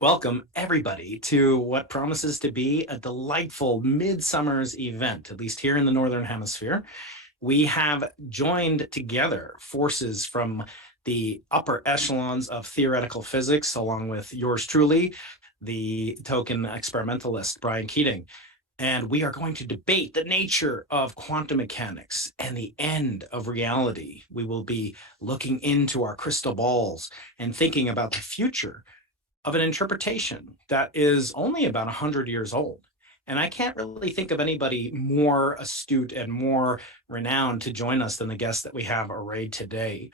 Welcome, everybody, to what promises to be a delightful midsummer's event, at least here in the Northern Hemisphere. We have joined together forces from the upper echelons of theoretical physics, along with yours truly, the token experimentalist, Brian Keating. And we are going to debate the nature of quantum mechanics and the end of reality. We will be looking into our crystal balls and thinking about the future of an interpretation that is only about 100 years old. And I can't really think of anybody more astute and more renowned to join us than the guest that we have arrayed today.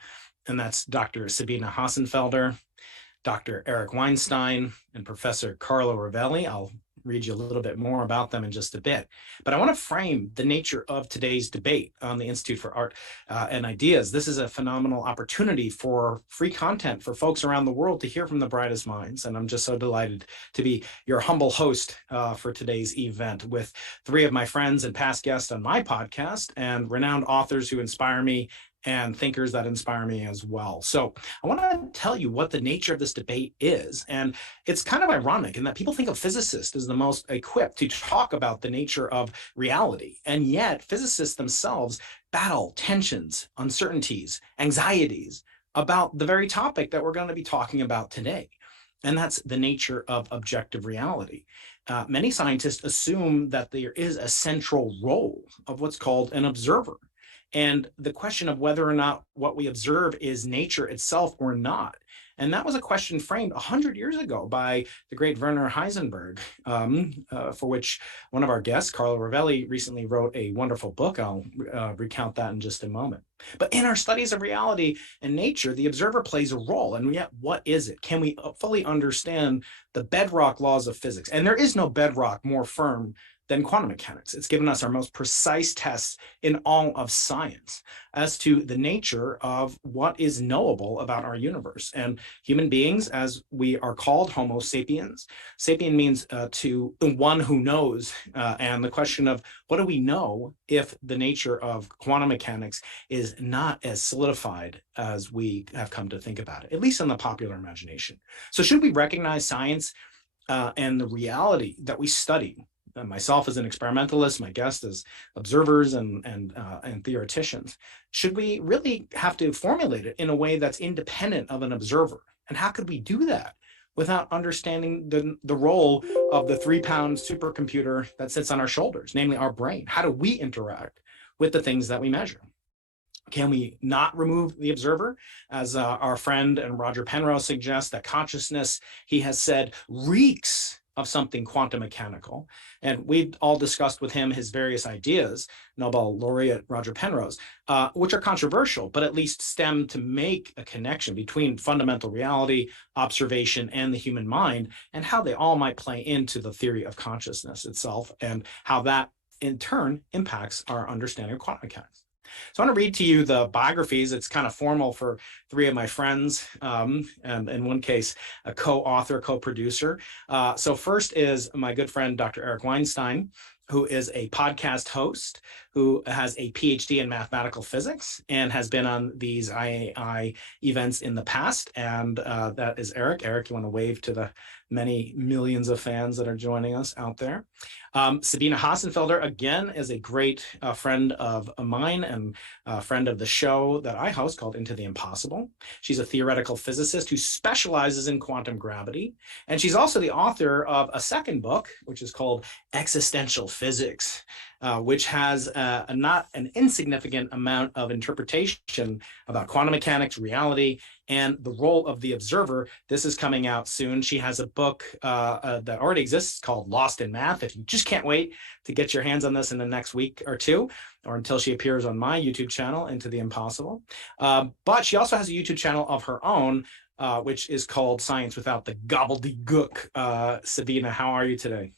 And that's Dr. Sabine Hossenfelder, Dr. Eric Weinstein, and Professor Carlo Rovelli. I'll read you a little bit more about them in just a bit. But I want to frame the nature of today's debate on the Institute for Art and Ideas. This is a phenomenal opportunity for free content for folks around the world to hear from the brightest minds. And I'm just so delighted to be your humble host for today's event with three of my friends and past guests on my podcast and renowned authors who inspire me and thinkers that inspire me as well. So I want to tell you what the nature of this debate is. And it's kind of ironic in that people think of physicists as the most equipped to talk about the nature of reality. And yet physicists themselves battle tensions, uncertainties, anxieties about the very topic that we're going to be talking about today. And that's the nature of objective reality. Many scientists assume that there is a central role of what's called an observer. And the question of whether or not what we observe is nature itself or not. And that was a question framed 100 years ago by the great Werner Heisenberg, for which one of our guests, Carlo Rovelli, recently wrote a wonderful book. I'll recount that in just a moment. But in our studies of reality and nature, the observer plays a role. And yet, what is it? Can we fully understand the bedrock laws of physics? And there is no bedrock more firm than quantum mechanics. It's given us our most precise tests in all of science as to the nature of what is knowable about our universe. And human beings, as we are called, Homo sapiens, sapien means to one who knows. And the question of what do we know if the nature of quantum mechanics is not as solidified as we have come to think about it, at least in the popular imagination. So should we recognize science and the reality that we study, myself as an experimentalist, my guest as observers and theoreticians, should we really have to formulate it in a way that's independent of an observer? And how could we do that without understanding the role of the 3-pound supercomputer that sits on our shoulders, namely our brain? How do we interact with the things that we measure? Can we not remove the observer? As our friend and Roger Penrose suggests, that consciousness, he has said, reeks of something quantum mechanical. And we've all discussed with him his various ideas, Nobel laureate Roger Penrose, which are controversial, but at least stem to make a connection between fundamental reality, observation, and the human mind, and how they all might play into the theory of consciousness itself, and how that in turn impacts our understanding of quantum mechanics. So I want to read to you the biographies. It's kind of formal for three of my friends, and in one case, a co-author, co-producer. So first is my good friend, Dr. Eric Weinstein, who is a podcast host, who has a PhD in mathematical physics and has been on these IAI events in the past. And that is Eric. Eric, you want to wave to the many millions of fans that are joining us out there. Sabine Hossenfelder, again, is a great friend of mine and a friend of the show that I host called Into the Impossible. She's a theoretical physicist who specializes in quantum gravity. And she's also the author of a second book, which is called Existential Physics, which has not an insignificant amount of interpretation about quantum mechanics, reality, and the role of the observer. This is coming out soon. She has a book that already exists called Lost in Math. If you just can't wait to get your hands on this in the next week or two, or until she appears on my YouTube channel, Into the Impossible. But she also has a YouTube channel of her own, which is called Science Without the Gobbledygook. Sabina, how are you today?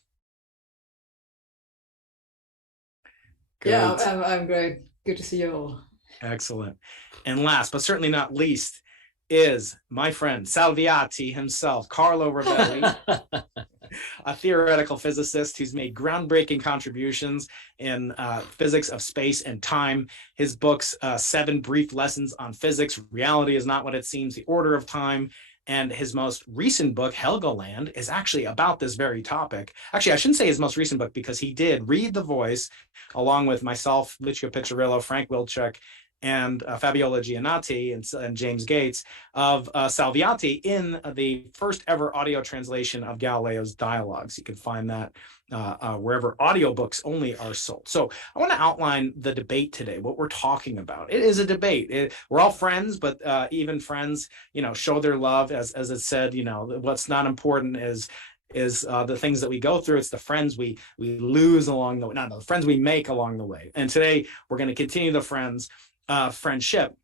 Great. Yeah, I'm great. Good to see you all. Excellent. And last, but certainly not least, is my friend Salviati himself, Carlo Rovelli, a theoretical physicist who's made groundbreaking contributions in physics of space and time. His books, 7 Brief Lessons on Physics, Reality is Not What It Seems, The Order of Time, And his most recent book, Helgoland, is actually about this very topic. Actually, I shouldn't say his most recent book because he did read the voice along with myself, Lucio Piccirillo, Frank Wilczek, and Fabiola Giannati and James Gates of Salviati in the first ever audio translation of Galileo's dialogues. You can find that wherever audiobooks only are sold. So I want to outline the debate today, what we're talking about. It is a debate. We're all friends, but even friends, show their love. As it said, what's not important is the things that we go through. It's the friends we lose along the way, not the friends we make along the way. And today we're going to continue the friendship.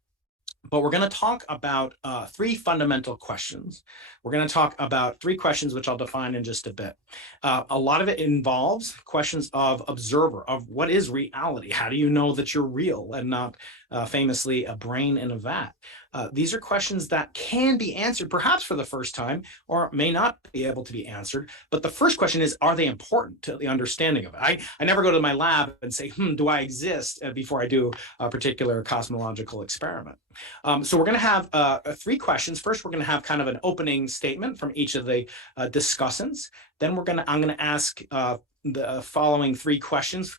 But we're going to talk about three fundamental questions. We're going to talk about three questions, which I'll define in just a bit. A lot of it involves questions of observer, of what is reality? How do you know that you're real and not famously a brain in a vat? These are questions that can be answered perhaps for the first time or may not be able to be answered. But the first question is, are they important to the understanding of it? I never go to my lab and say, do I exist before I do a particular cosmological experiment? So we're going to have three questions. First, we're going to have kind of an opening statement from each of the discussants. Then I'm going to ask the following three questions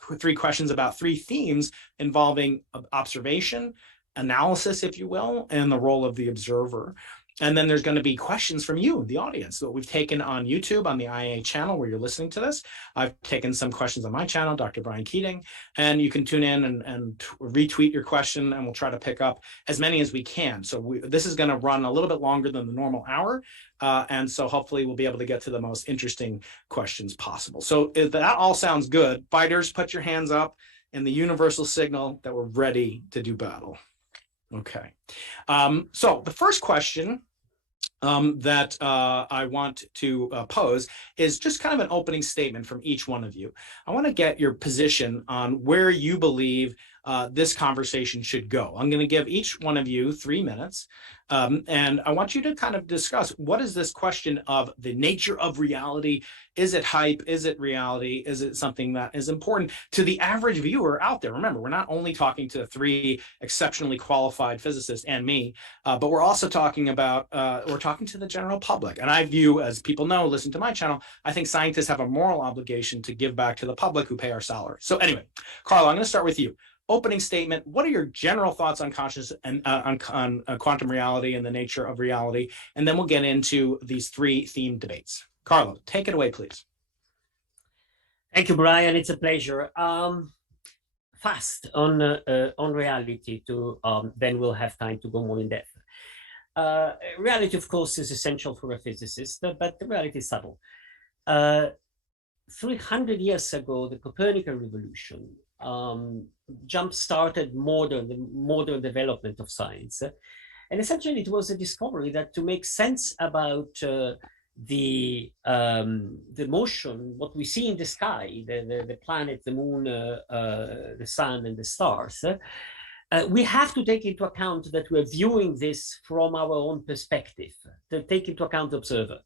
about three themes involving observation, analysis, if you will, and the role of the observer. And then there's going to be questions from you, the audience, that we've taken on YouTube, on the IA channel where you're listening to this. I've taken some questions on my channel, Dr. Brian Keating, and you can tune in and retweet your question, and we'll try to pick up as many as we can. So this is going to run a little bit longer than the normal hour, and so hopefully we'll be able to get to the most interesting questions possible. So if that all sounds good, fighters, put your hands up in the universal signal that we're ready to do battle. Okay, so the first question that I want to pose is just kind of an opening statement from each one of you. I want to get your position on where you believe this conversation should go. I'm going to give each one of you 3 minutes, and I want you to kind of discuss, what is this question of the nature of reality? Is it hype? Is it reality? Is it something that is important to the average viewer out there? Remember, we're not only talking to three exceptionally qualified physicists and me, but we're also talking about, we're talking to the general public. And I view, as people know, listen to my channel, I think scientists have a moral obligation to give back to the public who pay our salary. So anyway, Carlo, I'm going to start with you. Opening statement, what are your general thoughts on consciousness and on quantum reality and the nature of reality? And then we'll get into these three themed debates. Carlo, take it away, please. Thank you, Brian. It's a pleasure. Fast on reality, then we'll have time to go more in depth. Reality, of course, is essential for a physicist, but the reality is subtle. 300 years ago, the Copernican revolution jump-started the modern development of science. And essentially, it was a discovery that to make sense about the motion, what we see in the sky, the planet, the moon, the sun, and the stars, we have to take into account that we're viewing this from our own perspective, to take into account the observer.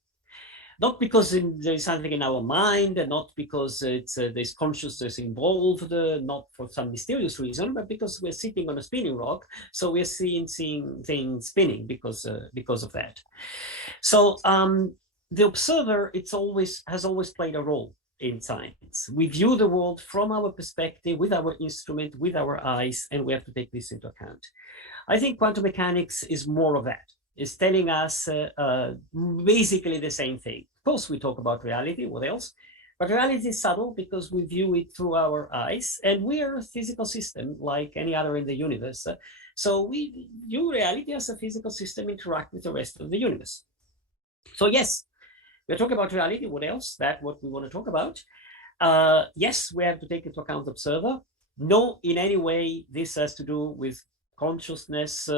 Not because there is something in our mind, and not because there's consciousness involved, not for some mysterious reason, but because we're sitting on a spinning rock, so we're seeing things spinning because of that. So the observer has always played a role in science. We view the world from our perspective, with our instrument, with our eyes, and we have to take this into account. I think quantum mechanics is more of that. It's telling us basically the same thing. Of course, we talk about reality, what else? But reality is subtle because we view it through our eyes, and we are a physical system like any other in the universe. So we view reality as a physical system interact with the rest of the universe. So yes, we're talking about reality, what else? That's what we want to talk about. Yes, we have to take into account the observer. No, in any way, this has to do with consciousness,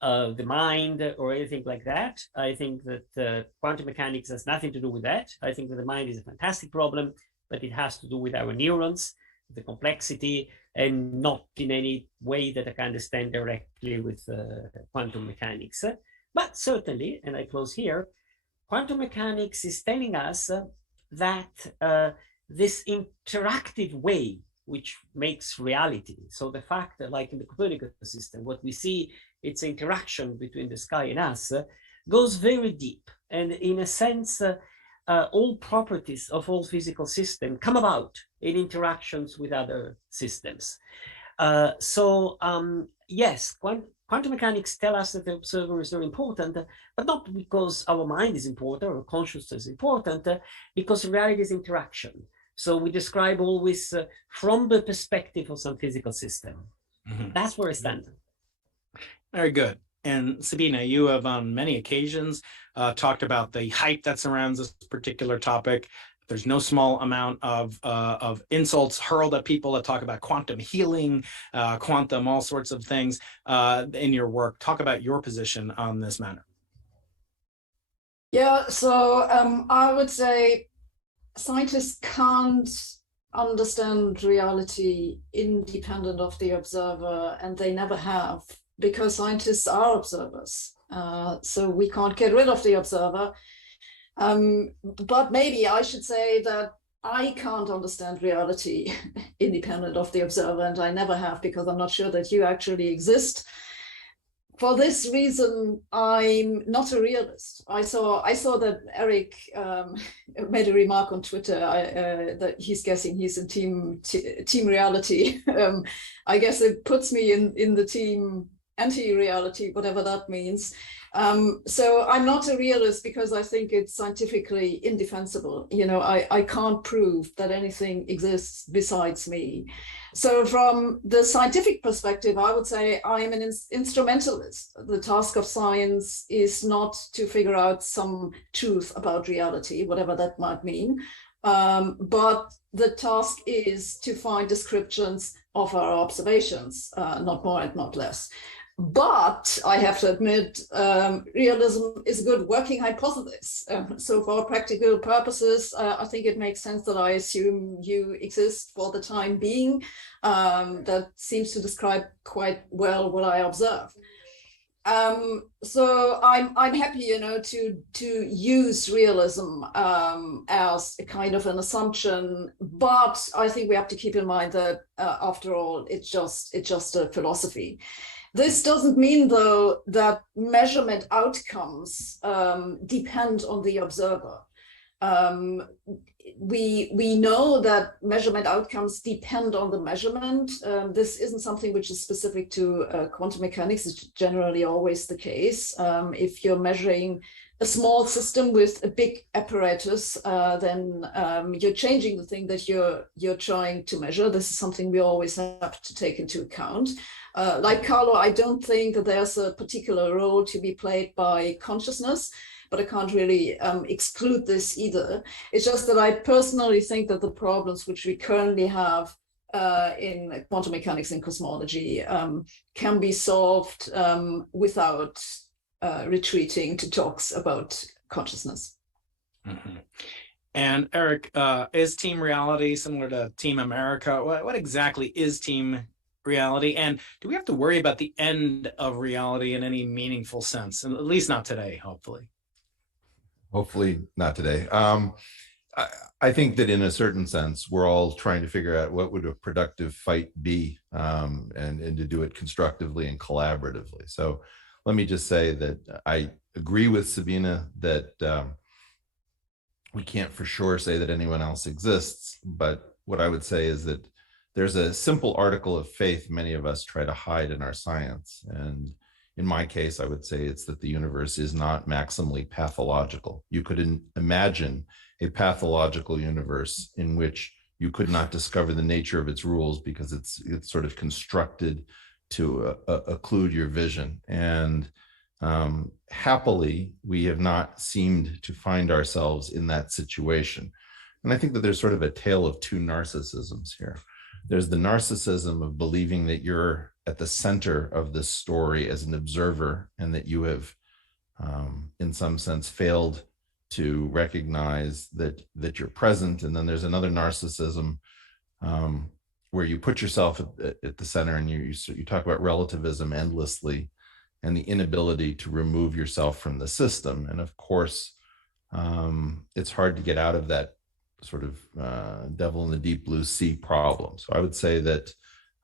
the mind, or anything like that. I think that quantum mechanics has nothing to do with that. I think that the mind is a fantastic problem, but it has to do with our neurons, the complexity, and not in any way that I can understand directly with quantum mechanics. But certainly, and I close here, quantum mechanics is telling us that this interactive way which makes reality. So the fact that, like in the Copernican system, what we see, it's interaction between the sky and us. goes very deep. And in a sense, all properties of all physical systems come about in interactions with other systems. Yes, quantum mechanics tell us that the observer is very important, but not because our mind is important or consciousness is important, because reality is interaction. So we describe always from the perspective of some physical system. Mm-hmm. That's where I stand. Very good. And Sabine, you have on many occasions talked about the hype that surrounds this particular topic. There's no small amount of insults hurled at people that talk about quantum healing, quantum, all sorts of things in your work. Talk about your position on this matter. Yeah, so I would say scientists can't understand reality independent of the observer, and they never have, because scientists are observers. So we can't get rid of the observer. But maybe I should say that I can't understand reality independent of the observer, and I never have, because I'm not sure that you actually exist. For this reason, I'm not a realist. I saw that Eric made a remark on Twitter that he's guessing he's in team reality. I guess it puts me in the team anti-reality, whatever that means. So I'm not a realist because I think it's scientifically indefensible. You know, I can't prove that anything exists besides me. So from the scientific perspective, I would say I am an instrumentalist. The task of science is not to figure out some truth about reality, whatever that might mean. But the task is to find descriptions of our observations, not more and not less. But I have to admit, realism is a good working hypothesis. So for practical purposes, I think it makes sense that I assume you exist for the time being. That seems to describe quite well what I observe. So I'm happy, you know, to use realism as a kind of an assumption, but I think we have to keep in mind that after all, it's just a philosophy. This doesn't mean, though, that measurement outcomes depend on the observer. We know that measurement outcomes depend on the measurement. This isn't something which is specific to quantum mechanics. It's generally always the case. If you're measuring a small system with a big apparatus, then you're changing the thing that you're trying to measure. This is something we always have to take into account. Like Carlo, I don't think that there's a particular role to be played by consciousness, but I can't really exclude this either. It's just that I personally think that the problems which we currently have in quantum mechanics and cosmology can be solved without retreating to talks about consciousness. Mm-hmm. And Eric, is Team Reality similar to Team America? What exactly is Team Reality? And do we have to worry about the end of reality in any meaningful sense? And at least not today, hopefully. Hopefully not today. I think that in a certain sense, we're all trying to figure out what would a productive fight be, and to do it constructively and collaboratively. So let me just say that I agree with Sabine that we can't for sure say that anyone else exists. But what I would say is that there's a simple article of faith many of us try to hide in our science. And in my case, I would say it's that the universe is not maximally pathological. You could imagine a pathological universe in which you could not discover the nature of its rules because it's sort of constructed to occlude your vision. And happily, we have not seemed to find ourselves in that situation. And I think that there's sort of a tale of two narcissisms here. There's the narcissism of believing that you're at the center of this story as an observer, and that you have, in some sense, failed to recognize that you're present. And then there's another narcissism where you put yourself at the center, and you talk about relativism endlessly and the inability to remove yourself from the system. And of course, it's hard to get out of that sort of devil in the deep blue sea problem. So I would say that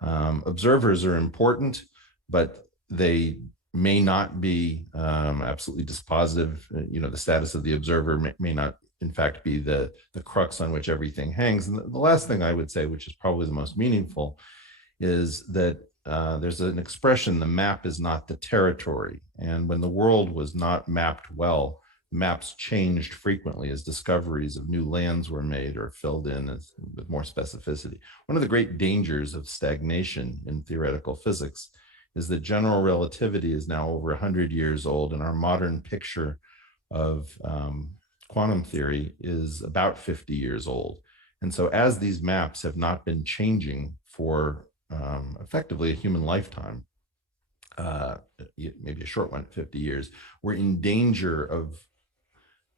observers are important, but they may not be absolutely dispositive. The status of the observer may not, in fact, be the crux on which everything hangs. And the last thing I would say, which is probably the most meaningful, is that there's an expression: the map is not the territory. And when the world was not mapped well, maps changed frequently as discoveries of new lands were made or filled in with more specificity. One of the great dangers of stagnation in theoretical physics is that general relativity is now over 100 years old, and our modern picture of quantum theory is about 50 years old. And so as these maps have not been changing for effectively a human lifetime, maybe a short one, 50 years, we're in danger of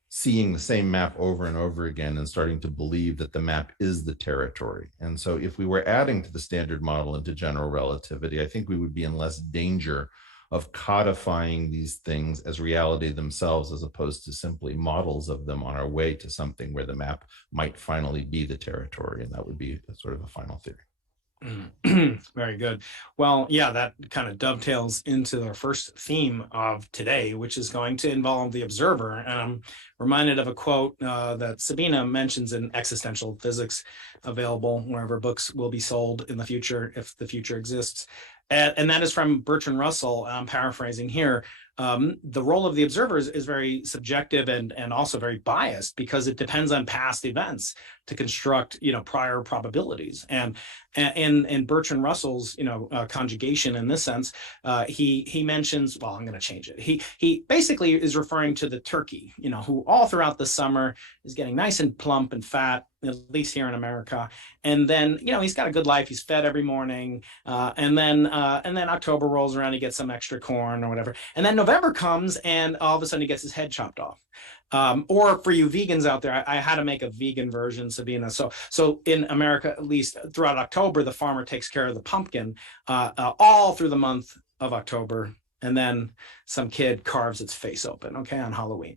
seeing the same map over and over again and starting to believe that the map is the territory. And so if we were adding to the standard model into general relativity, I think we would be in less danger of codifying these things as reality themselves, as opposed to simply models of them on our way to something where the map might finally be the territory. And that would be sort of a final theory. Very good. Well, yeah, that kind of dovetails into our first theme of today, which is going to involve the observer. And I'm reminded of a quote that Sabine mentions in Existential Physics, available wherever books will be sold in the future, if the future exists. And that is from Bertrand Russell. I'm paraphrasing here. The role of the observer is very subjective and also very biased, because it depends on past events to construct, prior probabilities. And in Bertrand Russell's, conjugation in this sense, he mentions, well, I'm going to change it. He basically is referring to the turkey, who all throughout the summer is getting nice and plump and fat, at least here in America. And then, he's got a good life. He's fed every morning. And then October rolls around, he gets some extra corn or whatever. And then November comes and all of a sudden he gets his head chopped off. Or for you vegans out there, I had to make a vegan version, Sabine. So in America, at least throughout October, the farmer takes care of the pumpkin all through the month of October. And then some kid carves its face open, okay, on Halloween.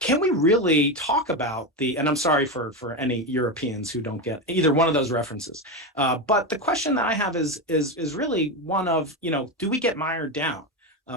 Can we really talk about and I'm sorry for any Europeans who don't get either one of those references, but the question that I have is really one of, do we get mired down?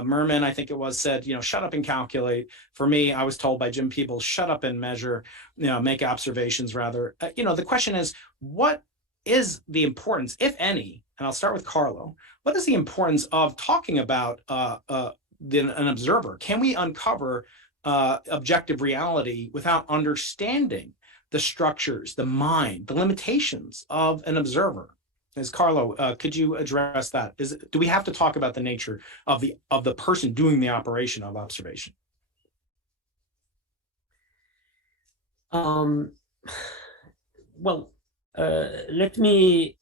Merman, I think it was, said, shut up and calculate. For me, I was told by Jim Peebles, shut up and measure, make observations rather. The question is, what is the importance, if any, and I'll start with Carlo, what is the importance of talking about an observer? Can we uncover objective reality without understanding the structures, the mind, the limitations of an observer? Carlo, could you address that? Do we have to talk about the nature of the person doing the operation of observation? Well, let me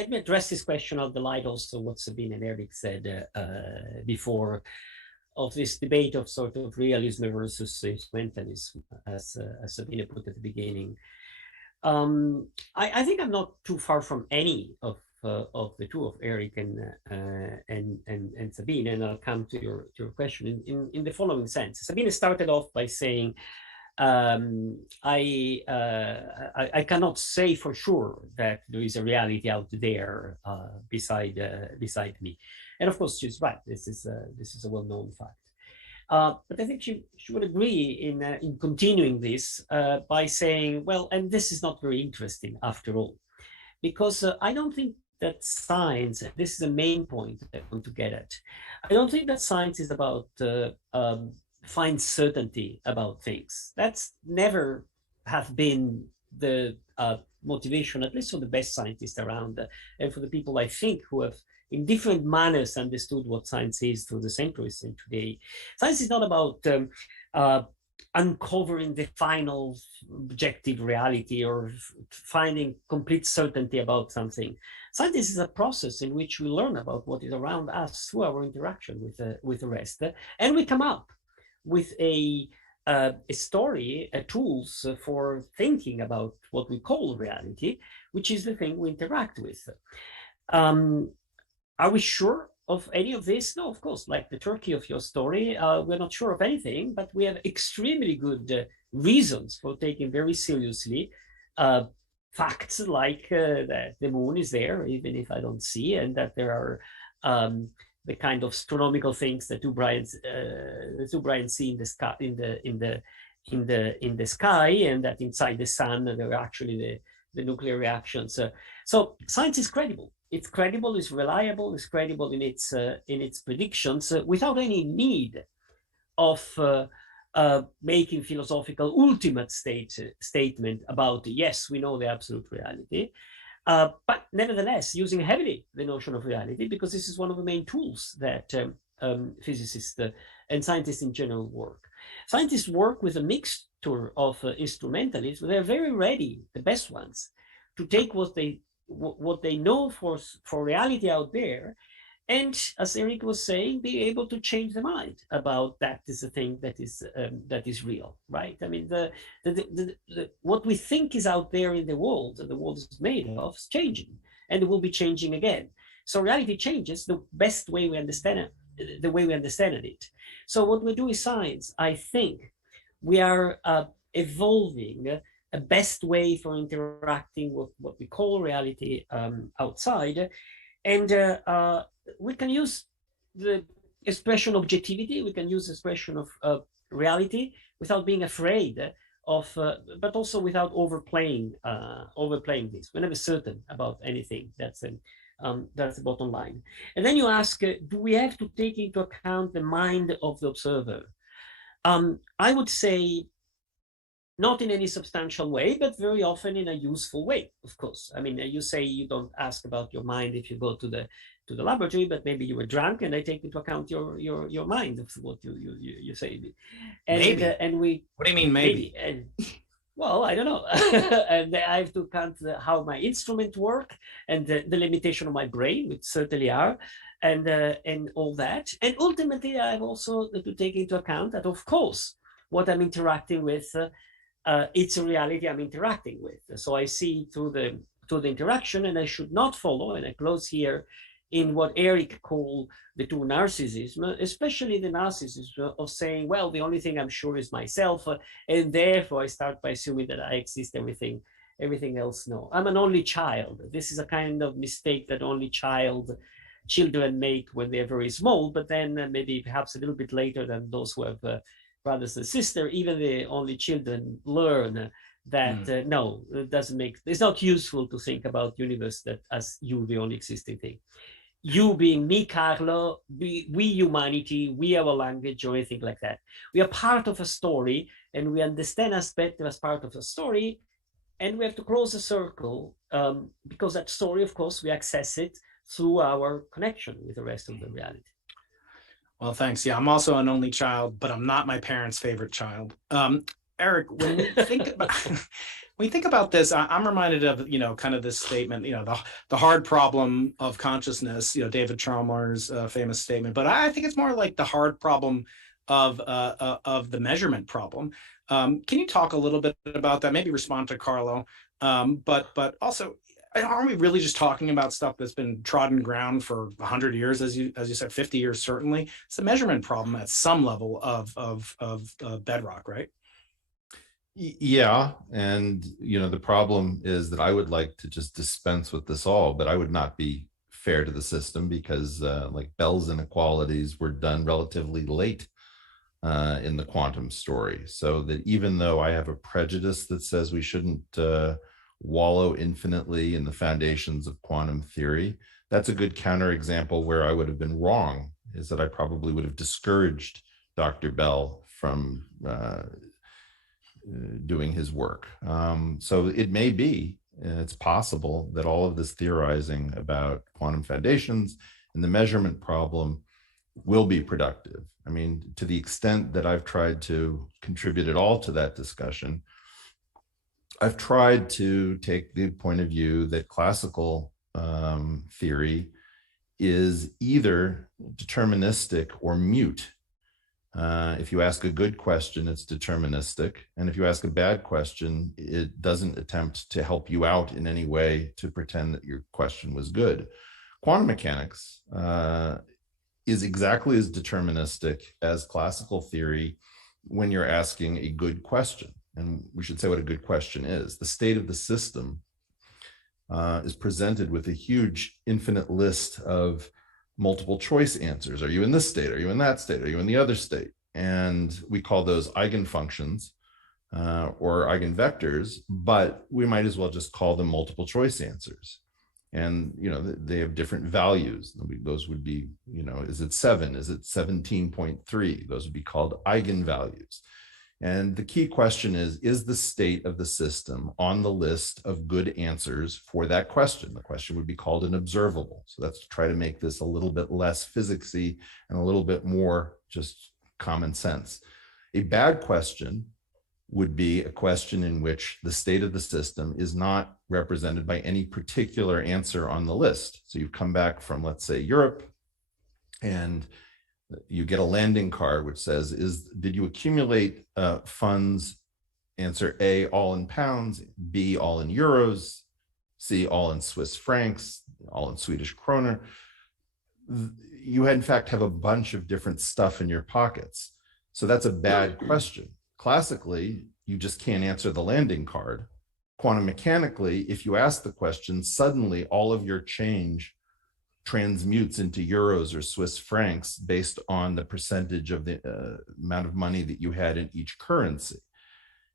address this question of the light also what Sabine and Eric said before, of this debate of sort of realism versus instrumentalism, as Sabine put at the beginning. I think I'm not too far from any of the two, of Eric and Sabine, and I'll come to your question in the following sense. Sabine started off by saying, I cannot say for sure that there is a reality out there beside me, and of course she's right. This is a well-known fact. But I think she would agree in continuing this by saying, well, and this is not very interesting after all, because I don't think that science, and this is the main point that I want to get at, I don't think that science is about find certainty about things. That's never have been the motivation, at least for the best scientists around, and for the people I think who have in different manners understood what science is through the centuries and today. Science is not about uncovering the final objective reality or finding complete certainty about something. Science is a process in which we learn about what is around us through our interaction with the rest, and we come up with a story, tools for thinking about what we call reality, which is the thing we interact with. Are we sure of any of this? No, of course, like the turkey of your story, we're not sure of anything, but we have extremely good reasons for taking very seriously facts like that the moon is there, even if I don't see, and that there are the kind of astronomical things that the two Bryans see in the sky, in the sky, and that inside the sun there are actually the nuclear reactions. So science is credible. It's credible, it's reliable, it's credible in its predictions without any need of making philosophical ultimate statement about, yes, we know the absolute reality, but nevertheless using heavily the notion of reality, because this is one of the main tools that physicists and scientists in general work. Scientists work with a mixture of instrumentalists, but they're very ready, the best ones, to take what they know for reality out there, and as Eric was saying, be able to change the mind about that is a thing that is real, right? I mean, what we think is out there in the world is made of, is changing, and it will be changing again. So reality changes the best way we understand it, the way we understand it. So what we do is science. I think we are evolving a best way for interacting with what we call reality outside, and we can use the expression objectivity, we can use the expression of reality without being afraid of, but also without overplaying this. We're never certain about anything. That's the bottom line. And then you ask, do we have to take into account the mind of the observer? I would say not in any substantial way, but very often in a useful way, of course. I mean, you say you don't ask about your mind if you go to the laboratory, but maybe you were drunk, and I take into account your mind of what you say. And, maybe. And we. What do you mean maybe? And, well, I don't know. And I have to count how my instruments work and the limitation of my brain, which certainly are, and all that. And ultimately, I have also to take into account that, of course, what I'm interacting with, it's a reality I'm interacting with. So I see through the interaction, and I should not follow, and I close here, in what Eric called the two narcissism, especially the narcissism of saying, well, the only thing I'm sure is myself, and therefore I start by assuming that I exist, everything else no. I'm an only child. This is a kind of mistake that only children make when they're very small, but then maybe perhaps a little bit later than those who have brothers and sisters, even the only children learn that no, it doesn't make, it's not useful to think about universe that as you, the only existing thing. You being me, Carlo, we humanity, we our language, or anything like that. We are part of a story, and we understand us better as part of a story, and we have to close the circle, because that story, of course, we access it through our connection with the rest of the reality. Well, thanks. Yeah, I'm also an only child, but I'm not my parents' favorite child. Eric, when we think about this, I'm reminded of, kind of this statement, the hard problem of consciousness, David Chalmers' famous statement, but I think it's more like the hard problem of the measurement problem. Can you talk a little bit about that? Maybe respond to Carlo, but also, aren't we really just talking about stuff that's been trodden ground for 100 years, as you said, 50 years certainly? It's a measurement problem at some level of bedrock, right? Yeah, and the problem is that I would like to just dispense with this all, but I would not be fair to the system, because like Bell's inequalities were done relatively late in the quantum story, so that even though I have a prejudice that says we shouldn't wallow infinitely in the foundations of quantum theory, that's a good counterexample where I would have been wrong, is that I probably would have discouraged Dr. Bell from doing his work. So it may be, it's possible that all of this theorizing about quantum foundations and the measurement problem will be productive. I mean, to the extent that I've tried to contribute at all to that discussion, I've tried to take the point of view that classical theory is either deterministic or mute. If you ask a good question, it's deterministic. And if you ask a bad question, it doesn't attempt to help you out in any way to pretend that your question was good. Quantum mechanics is exactly as deterministic as classical theory when you're asking a good question. And we should say what a good question is. The state of the system is presented with a huge infinite list of multiple choice answers. Are you in this state? Are you in that state? Are you in the other state? And we call those eigenfunctions or eigenvectors, but we might as well just call them multiple choice answers. And, you know, they have different values. Those would be, you know, is it 7? Is it 17.3? Those would be called eigenvalues. And the key question is the state of the system on the list of good answers for that question? The question would be called an observable. So that's to try to make this a little bit less physicsy and a little bit more just common sense. A bad question would be a question in which the state of the system is not represented by any particular answer on the list. So you come back from, let's say, Europe, and you get a landing card which says, did you accumulate funds? Answer A, all in pounds, B, all in euros, C, all in Swiss francs, all in Swedish kroner. You in fact have a bunch of different stuff in your pockets. So that's a bad question. Classically, you just can't answer the landing card. Quantum mechanically, if you ask the question, suddenly all of your change transmutes into euros or Swiss francs based on the percentage of the amount of money that you had in each currency.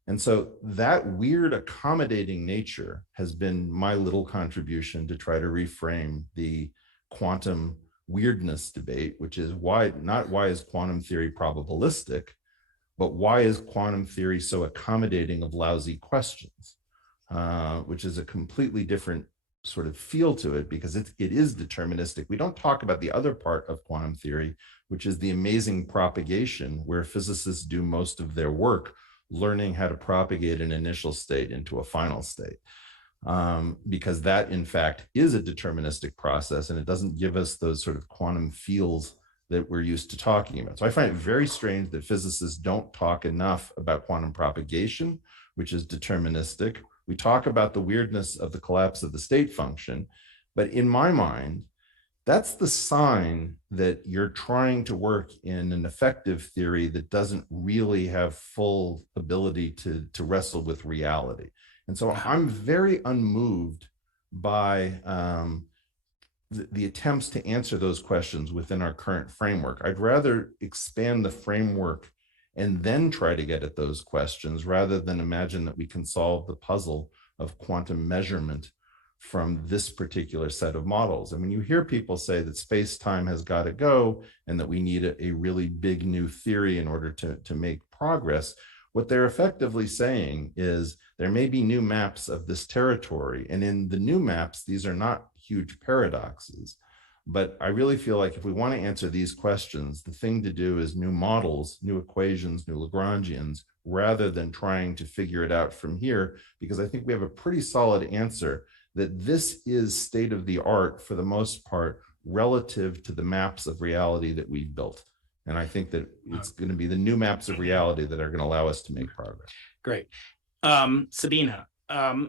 And so that weird accommodating nature has been my little contribution to try to reframe the quantum weirdness debate, which is not why is quantum theory probabilistic, but why is quantum theory so accommodating of lousy questions, which is a completely different sort of feel to it, because it is deterministic. We don't talk about the other part of quantum theory, which is the amazing propagation, where physicists do most of their work learning how to propagate an initial state into a final state, because that in fact is a deterministic process, and it doesn't give us those sort of quantum feels that we're used to talking about. So I find it very strange that physicists don't talk enough about quantum propagation, which is deterministic. We talk about the weirdness of the collapse of the state function, but in my mind, that's the sign that you're trying to work in an effective theory that doesn't really have full ability to wrestle with reality. And so I'm very unmoved by the attempts to answer those questions within our current framework. I'd rather expand the framework and then try to get at those questions, rather than imagine that we can solve the puzzle of quantum measurement from this particular set of models. And when you hear people say that space-time has got to go and that we need a really big new theory in order to make progress, what they're effectively saying is there may be new maps of this territory. And in the new maps, these are not huge paradoxes. But I really feel like if we want to answer these questions, the thing to do is new models, new equations, new Lagrangians, rather than trying to figure it out from here, because I think we have a pretty solid answer that this is state of the art for the most part relative to the maps of reality that we've built. And I think that it's going to be the new maps of reality that are going to allow us to make progress. Great. Sabine,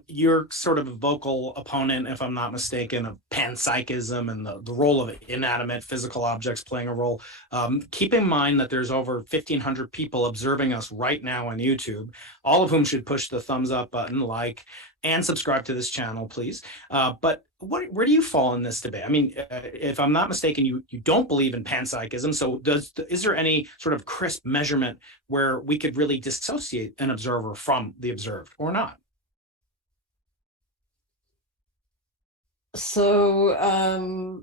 you're sort of a vocal opponent, if I'm not mistaken, of panpsychism and the role of inanimate physical objects playing a role. Keep in mind that there's over 1,500 people observing us right now on YouTube, all of whom should push the thumbs up button, like, and subscribe to this channel, please. But where do you fall in this debate? I mean, if I'm not mistaken, you don't believe in panpsychism. So is there any sort of crisp measurement where we could really dissociate an observer from the observed, or not? So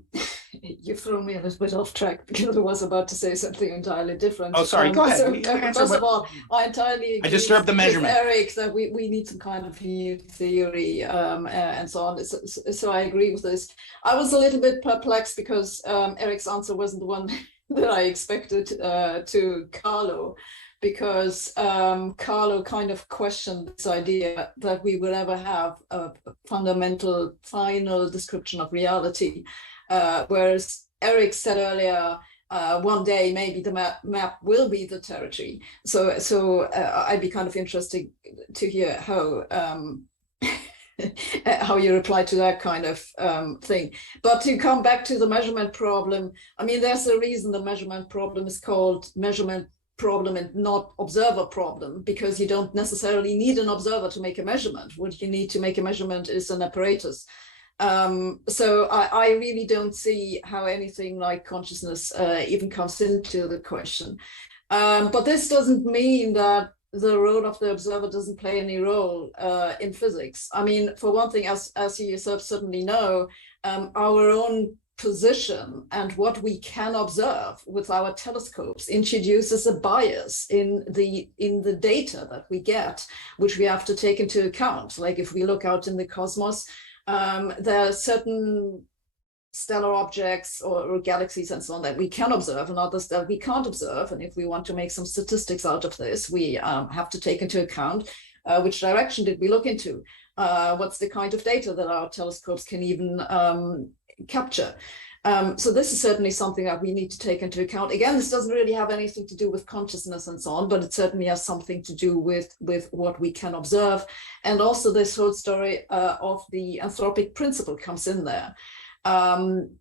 you threw me a little bit off track, because I was about to say something entirely different. Oh, sorry, go ahead. So, first of all, I entirely agree. I disturbed the measurement. With Eric, that we need some kind of new theory and so on. So I agree with this. I was a little bit perplexed because Eric's answer wasn't the one that I expected to Carlo, because Carlo kind of questioned this idea that we will ever have a fundamental final description of reality, whereas Eric said earlier, one day maybe the map will be the territory. So I'd be kind of interested to hear how how you reply to that kind of thing. But to come back to the measurement problem, I mean, there's a reason the measurement problem is called measurement problem and not observer problem, because you don't necessarily need an observer to make a measurement. What you need to make a measurement is an apparatus. So I really don't see how anything like consciousness even comes into the question. But this doesn't mean that the role of the observer doesn't play any role in physics. I mean, for one thing, as you yourself certainly know, our own position and what we can observe with our telescopes introduces a bias in the data that we get, which we have to take into account. Like if we look out in the cosmos, there are certain stellar objects or galaxies and so on that we can observe and others that we can't observe. And if we want to make some statistics out of this, we have to take into account which direction did we look into? What's the kind of data that our telescopes can even capture? So this is certainly something that we need to take into account. Again, this doesn't really have anything to do with consciousness and so on, but it certainly has something to do with what we can observe. And also this whole story of the anthropic principle comes in there,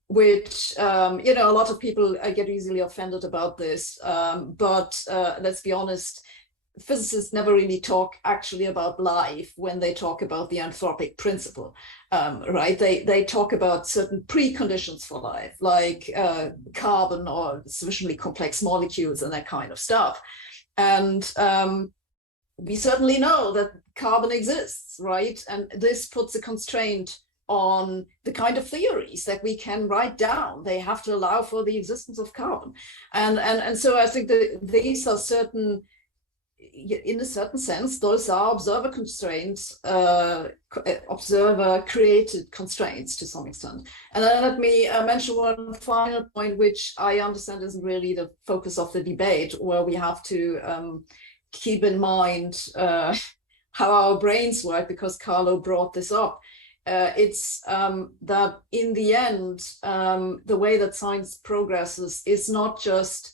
which, you know, a lot of people get easily offended about this. But let's be honest, physicists never really talk actually about life when they talk about the anthropic principle, right? They talk about certain preconditions for life, like carbon or sufficiently complex molecules and that kind of stuff. And we certainly know that carbon exists, right? And this puts a constraint on the kind of theories that we can write down. They have to allow for the existence of carbon. And so I think that these are certain, in a certain sense, those are observer constraints, observer created constraints to some extent. And then let me mention one final point, which I understand isn't really the focus of the debate, where we have to keep in mind how our brains work, because Carlo brought this up. It's that in the end, the way that science progresses is not just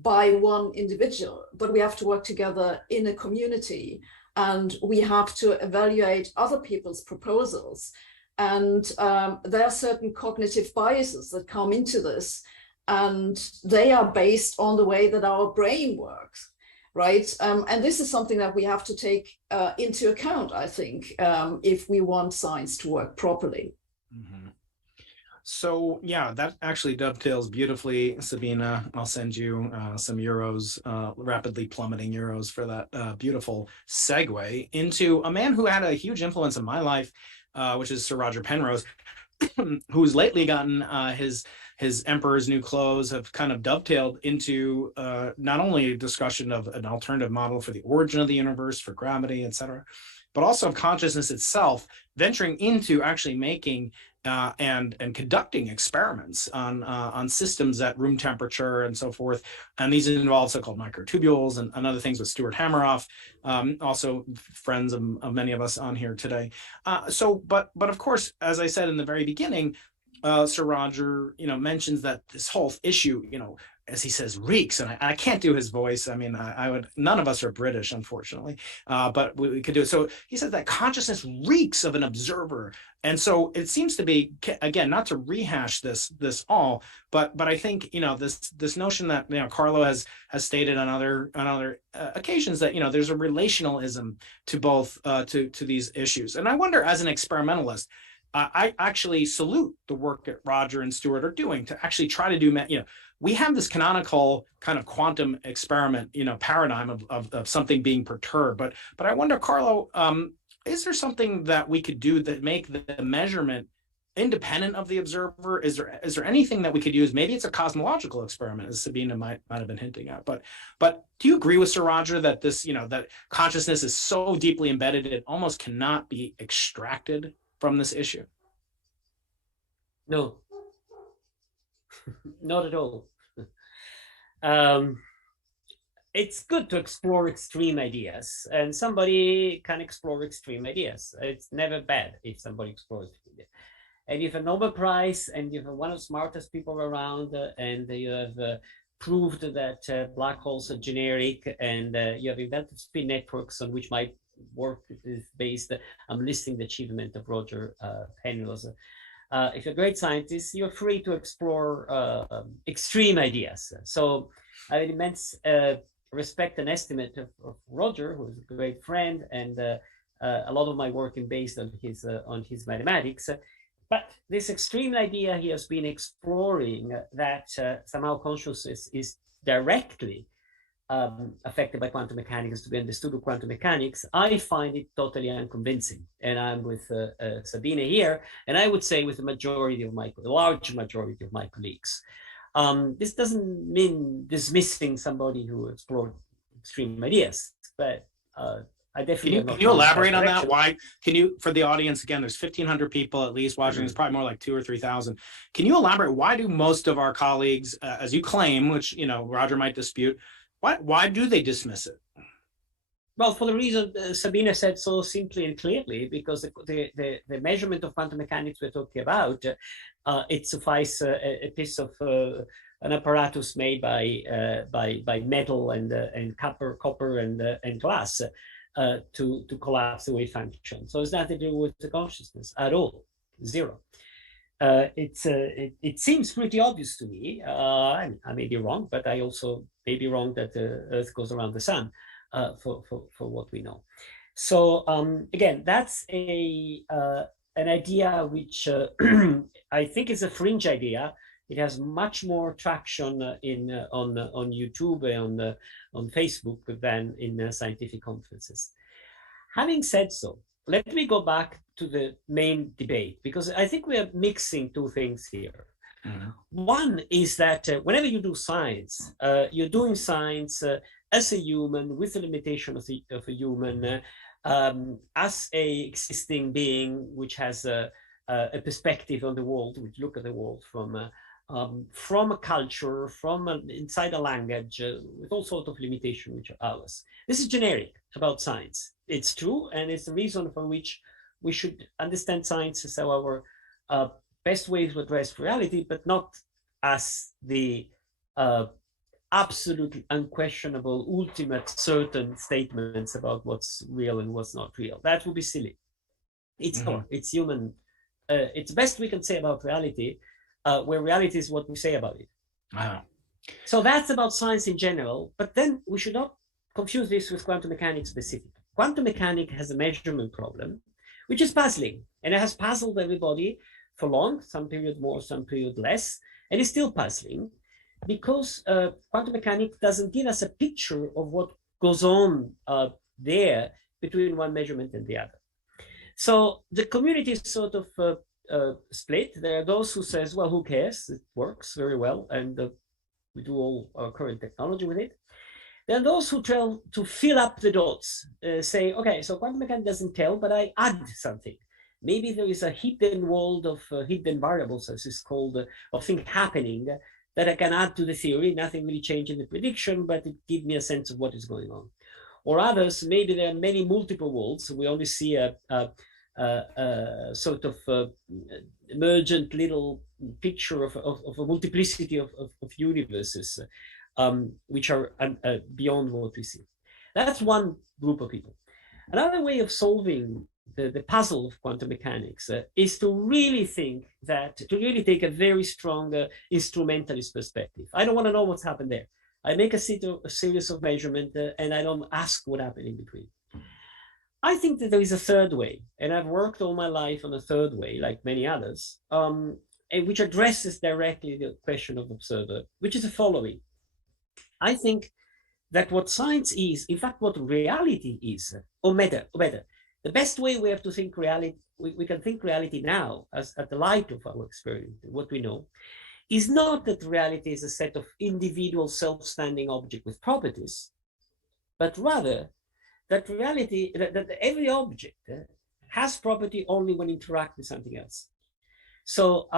by one individual, but we have to work together in a community, and we have to evaluate other people's proposals. And there are certain cognitive biases that come into this, and they are based on the way that our brain works, right? And this is something that we have to take into account, I think, if we want science to work properly. Mm-hmm. So yeah, that actually dovetails beautifully, Sabine. I'll send you some euros, rapidly plummeting euros for that beautiful segue into a man who had a huge influence in my life, which is Sir Roger Penrose, who's lately gotten his Emperor's New Clothes have kind of dovetailed into not only a discussion of an alternative model for the origin of the universe, for gravity, etc., but also of consciousness itself, venturing into actually making and conducting experiments on systems at room temperature and so forth. And these involve so-called microtubules and other things with Stuart Hameroff, also friends of many of us on here today. But of course, as I said in the very beginning, Sir Roger, mentions that this whole issue, as he says, reeks, and I can't do his voice. I mean, I would. None of us are British, unfortunately, but we could do it. So he says that consciousness reeks of an observer, and so it seems to be, again, not to rehash this all, but I think this notion that Carlo has stated on other occasions that there's a relationalism to both to these issues, and I wonder, as an experimentalist, I actually salute the work that Roger and Stuart are doing to actually try to do, we have this canonical kind of quantum experiment, paradigm of something being perturbed. But I wonder, Carlo, is there something that we could do that make the measurement independent of the observer? Is there anything that we could use? Maybe it's a cosmological experiment, as Sabine might have been hinting at. But do you agree with Sir Roger that this, that consciousness is so deeply embedded it almost cannot be extracted from this issue? No, not at all. It's good to explore extreme ideas, and somebody can explore extreme ideas. It's never bad if somebody explores it. And you have a Nobel Prize, and you have one of the smartest people around, and you have proved that black holes are generic, and you have invented spin networks on which my work is based. I'm listing the achievement of Roger Penrose. If you're a great scientist, you're free to explore extreme ideas. So I have immense respect and estimate of Roger, who is a great friend and a lot of my work is based on his mathematics. But this extreme idea he has been exploring that somehow consciousness is directly affected by quantum mechanics to be understood with quantum mechanics, I find it totally unconvincing. And I'm with Sabine here, and I would say with the large majority of my colleagues. This doesn't mean dismissing somebody who explored extreme ideas, but I definitely can you elaborate on that? Why can you, for the audience, again, there's 1,500 people at least watching. It's probably more like 2,000 or 3,000. Can you elaborate? Why do most of our colleagues, as you claim, which Roger might dispute, why do they dismiss it? Well, for the reason Sabine said so simply and clearly, because the measurement of quantum mechanics we're talking about, it suffices a piece of an apparatus made by metal and copper and glass to collapse the wave function. So it's nothing to do with the consciousness at all, zero. It seems pretty obvious to me. I may be wrong, but I also may be wrong that the Earth goes around the sun for what we know. So again, that's an idea which I think is a fringe idea. It has much more traction on YouTube and on Facebook than in scientific conferences. Having said so, let me go back to the main debate, because I think we are mixing two things here. Mm-hmm. One is that whenever you do science, you're doing science as a human, with the limitation of a human, as a existing being which has a perspective on the world, which look at the world from a culture, from inside a language, with all sorts of limitations which are ours. This is generic about science. It's true, and it's the reason for which we should understand science as our best way to address reality, but not as the absolutely unquestionable, ultimate, certain statements about what's real and what's not real. That would be silly. It's not. It's human. It's the best we can say about reality, where reality is what we say about it. Wow. So that's about science in general, but then we should not confuse this with quantum mechanics specific. Quantum mechanics has a measurement problem, which is puzzling, and it has puzzled everybody for long, some period more, some period less, and it's still puzzling because quantum mechanics doesn't give us a picture of what goes on there between one measurement and the other. So the community is sort of split. There are those who says, well, who cares? It works very well, and we do all our current technology with it. There are those who try to fill up the dots, say, okay, so quantum mechanics doesn't tell, but I add something. Maybe there is a hidden world of hidden variables, as it's called, of things happening that I can add to the theory. Nothing really changed in the prediction, but it gives me a sense of what is going on. Or others, maybe there are many multiple worlds. We only see a sort of emergent little picture of a multiplicity of universes, which are beyond what we see. That's one group of people. Another way of solving the puzzle of quantum mechanics is to really take a very strong instrumentalist perspective. I don't want to know what's happened there. I make a series of measurements and I don't ask what happened in between. I think that there is a third way, and I've worked all my life on a third way, like many others, which addresses directly the question of observer, which is the following. I think that what science is, in fact, what reality is, or better, the best way we have to think reality, we can think reality now as at the light of our experience, what we know, is not that reality is a set of individual self-standing objects with properties, but rather that reality, that every object has property only when interact with something else. So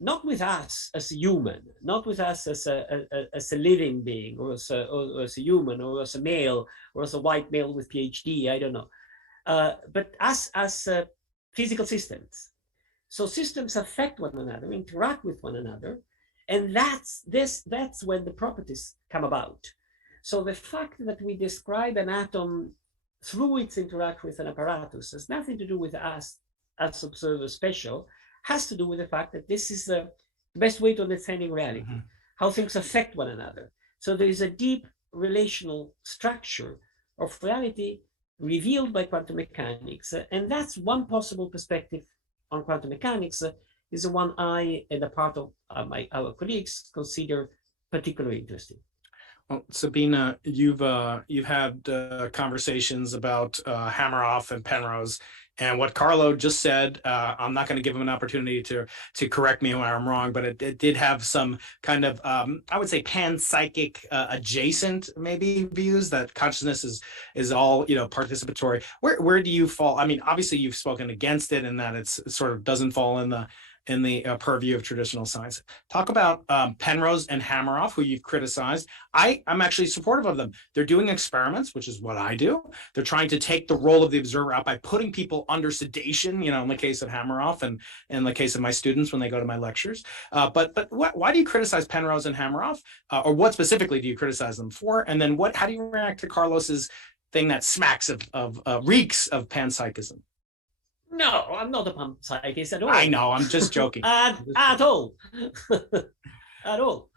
not with us as a human, not with us as a living being, or as a human, or as a male, or as a white male with PhD, I don't know. But us as physical systems. So systems affect one another, interact with one another, and that's when the properties come about. So the fact that we describe an atom through its interaction with an apparatus has nothing to do with us as observers special, has to do with the fact that this is the best way to understanding reality, how things affect one another. So there is a deep relational structure of reality revealed by quantum mechanics. And that's one possible perspective on quantum mechanics, is the one I and a part of our colleagues consider particularly interesting. Well, Sabine, you've had conversations about Hameroff and Penrose, and what Carlo just said. I'm not going to give him an opportunity to correct me when I'm wrong, but it did have some kind of I would say panpsychic adjacent maybe views that consciousness is all participatory. Where do you fall? I mean, obviously you've spoken against it, and that it sort of doesn't fall in the purview of traditional science. Talk about Penrose and Hameroff, who you've criticized. I'm actually supportive of them. They're doing experiments, which is what I do. They're trying to take the role of the observer out by putting people under sedation, in the case of Hameroff and in the case of my students when they go to my lectures. But why do you criticize Penrose and Hameroff? Or what specifically do you criticize them for? And then how do you react to Carlos's thing that smacks of reeks of panpsychism? No, I'm not a panpsychist at all. I know, I'm just joking. At all. At all.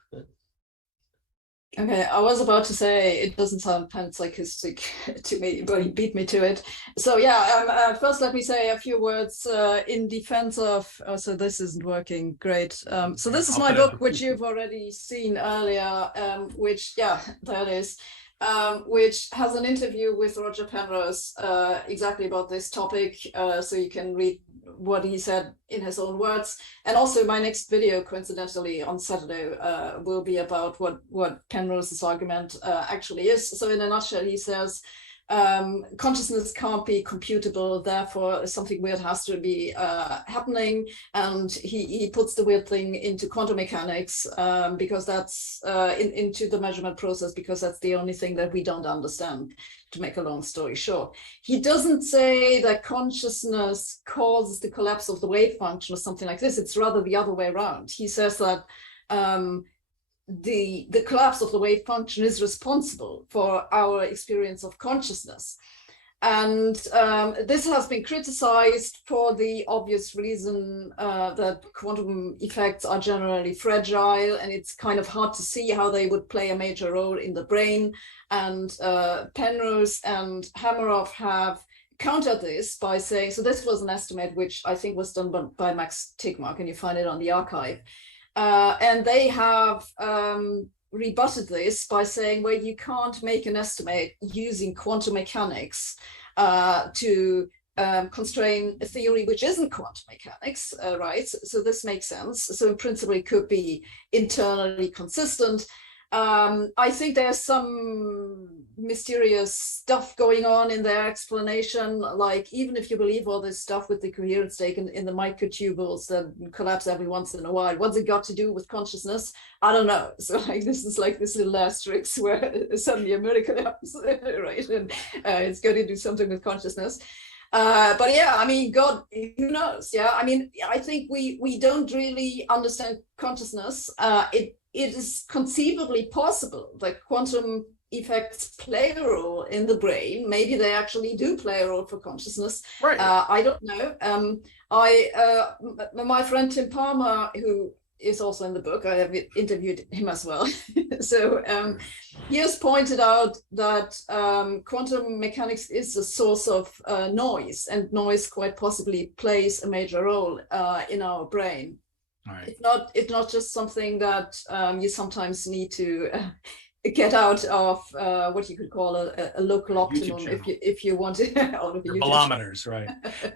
Okay, I was about to say it doesn't sound panpsychistic to me, but he beat me to it. So yeah, first let me say a few words in defense of. So this isn't working. Great. So this is my book, which you've already seen earlier. Which there it is. Which has an interview with Roger Penrose exactly about this topic, so you can read what he said in his own words. And also my next video, coincidentally, on Saturday, will be about what Penrose's argument actually is. So in a nutshell, he says, consciousness can't be computable, therefore something weird has to be happening, and he puts the weird thing into quantum mechanics because that's into the measurement process, because that's the only thing that we don't understand, to make a long story short. He doesn't say that consciousness causes the collapse of the wave function or something like this. It's rather the other way around. He says that the collapse of the wave function is responsible for our experience of consciousness. And this has been criticized for the obvious reason that quantum effects are generally fragile, and it's kind of hard to see how they would play a major role in the brain. And Penrose and Hameroff have countered this by saying, so this was an estimate which I think was done by Max Tegmark, and you find it on the archive. And they have rebutted this by saying, well, you can't make an estimate using quantum mechanics to constrain a theory which isn't quantum mechanics, right? So this makes sense. So in principle, it could be internally consistent. I think there's some mysterious stuff going on in their explanation, like even if you believe all this stuff with the coherence taken in the microtubules that collapse every once in a while, what's it got to do with consciousness? I don't know. So like this is like this little asterisk where suddenly a miracle happens, right? And it's going to do something with consciousness. But yeah, I mean, God, who knows? Yeah, I mean, I think we don't really understand consciousness. It is conceivably possible that quantum effects play a role in the brain. Maybe they actually do play a role for consciousness. Right. I don't know. My friend Tim Palmer, who is also in the book, I have interviewed him as well. So he has pointed out that quantum mechanics is a source of noise, and noise quite possibly plays a major role in our brain. Right. It's not just something that you sometimes need to get out of what you could call a local optimum if you want to out of your kilometers, right?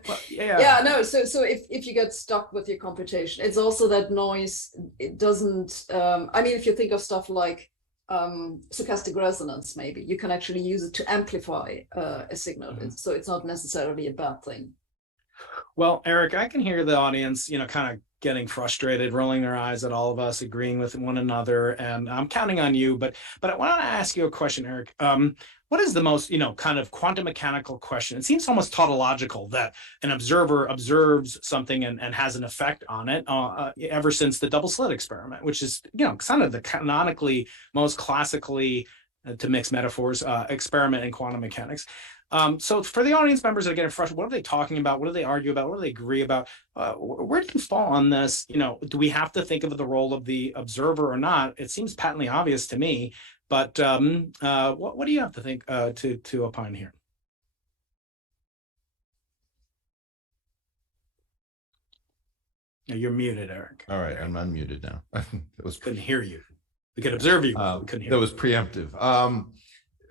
Well, yeah, no. So if you get stuck with your computation, it's also that noise. It doesn't. I mean, if you think of stuff like stochastic resonance, maybe you can actually use it to amplify a signal. Mm-hmm. So it's not necessarily a bad thing. Well, Eric, I can hear the audience, kind of getting frustrated, rolling their eyes at all of us, agreeing with one another, and I'm counting on you. But I want to ask you a question, Eric. What is the most, kind of quantum mechanical question? It seems almost tautological that an observer observes something and has an effect on it ever since the double slit experiment, which is, kind of the canonically, most classically, to mix metaphors, experiment in quantum mechanics. So for the audience members that are getting frustrated, what are they talking about? What do they argue about? What do they agree about? Where do you fall on this? Do we have to think of the role of the observer or not? It seems patently obvious to me, but what do you have to think to opine here? No, you're muted, Eric. All right, I'm unmuted now. It was Couldn't hear you. We could observe you. We couldn't hear that you. was preemptive.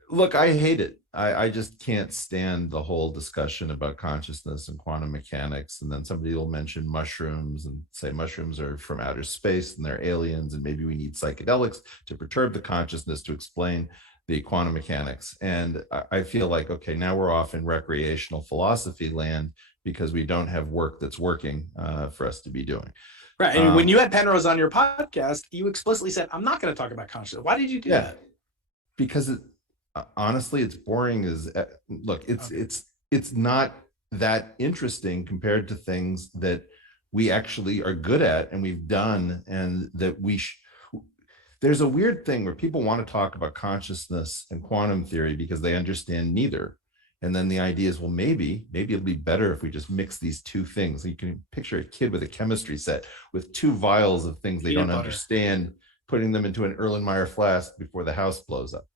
Look, I hate it. I just can't stand the whole discussion about consciousness and quantum mechanics. And then somebody will mention mushrooms and say mushrooms are from outer space and they're aliens, and maybe we need psychedelics to perturb the consciousness to explain the quantum mechanics. And I feel like, okay, now we're off in recreational philosophy land because we don't have work that's working for us to be doing. Right. And when you had Penrose on your podcast, you explicitly said, I'm not going to talk about consciousness. Why did you do that? Because honestly, it's boring as look, it's not that interesting compared to things that we actually are good at and we've done, and that there's a weird thing where people want to talk about consciousness and quantum theory because they understand neither. And then the idea is, well, maybe it'll be better if we just mix these two things. So you can picture a kid with a chemistry set with two vials of things they don't understand, putting them into an Erlenmeyer flask before the house blows up.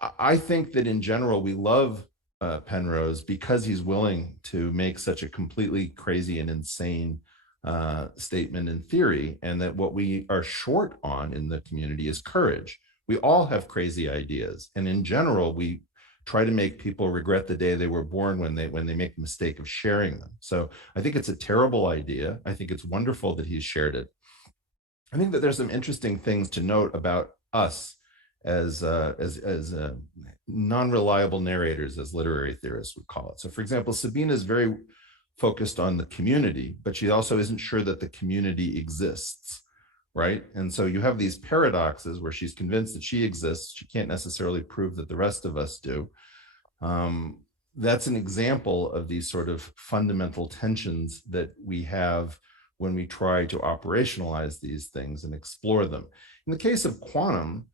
I think that in general, we love Penrose because he's willing to make such a completely crazy and insane statement in theory, and that what we are short on in the community is courage. We all have crazy ideas, and in general, we try to make people regret the day they were born when they make the mistake of sharing them. So I think it's a terrible idea. I think it's wonderful that he's shared it. I think that there's some interesting things to note about us as non-reliable narrators, as literary theorists would call it. So for example, Sabine is very focused on the community, but she also isn't sure that the community exists, right? And so you have these paradoxes where she's convinced that she exists. She can't necessarily prove that the rest of us do. That's an example of these sort of fundamental tensions that we have when we try to operationalize these things and explore them. In the case of quantum,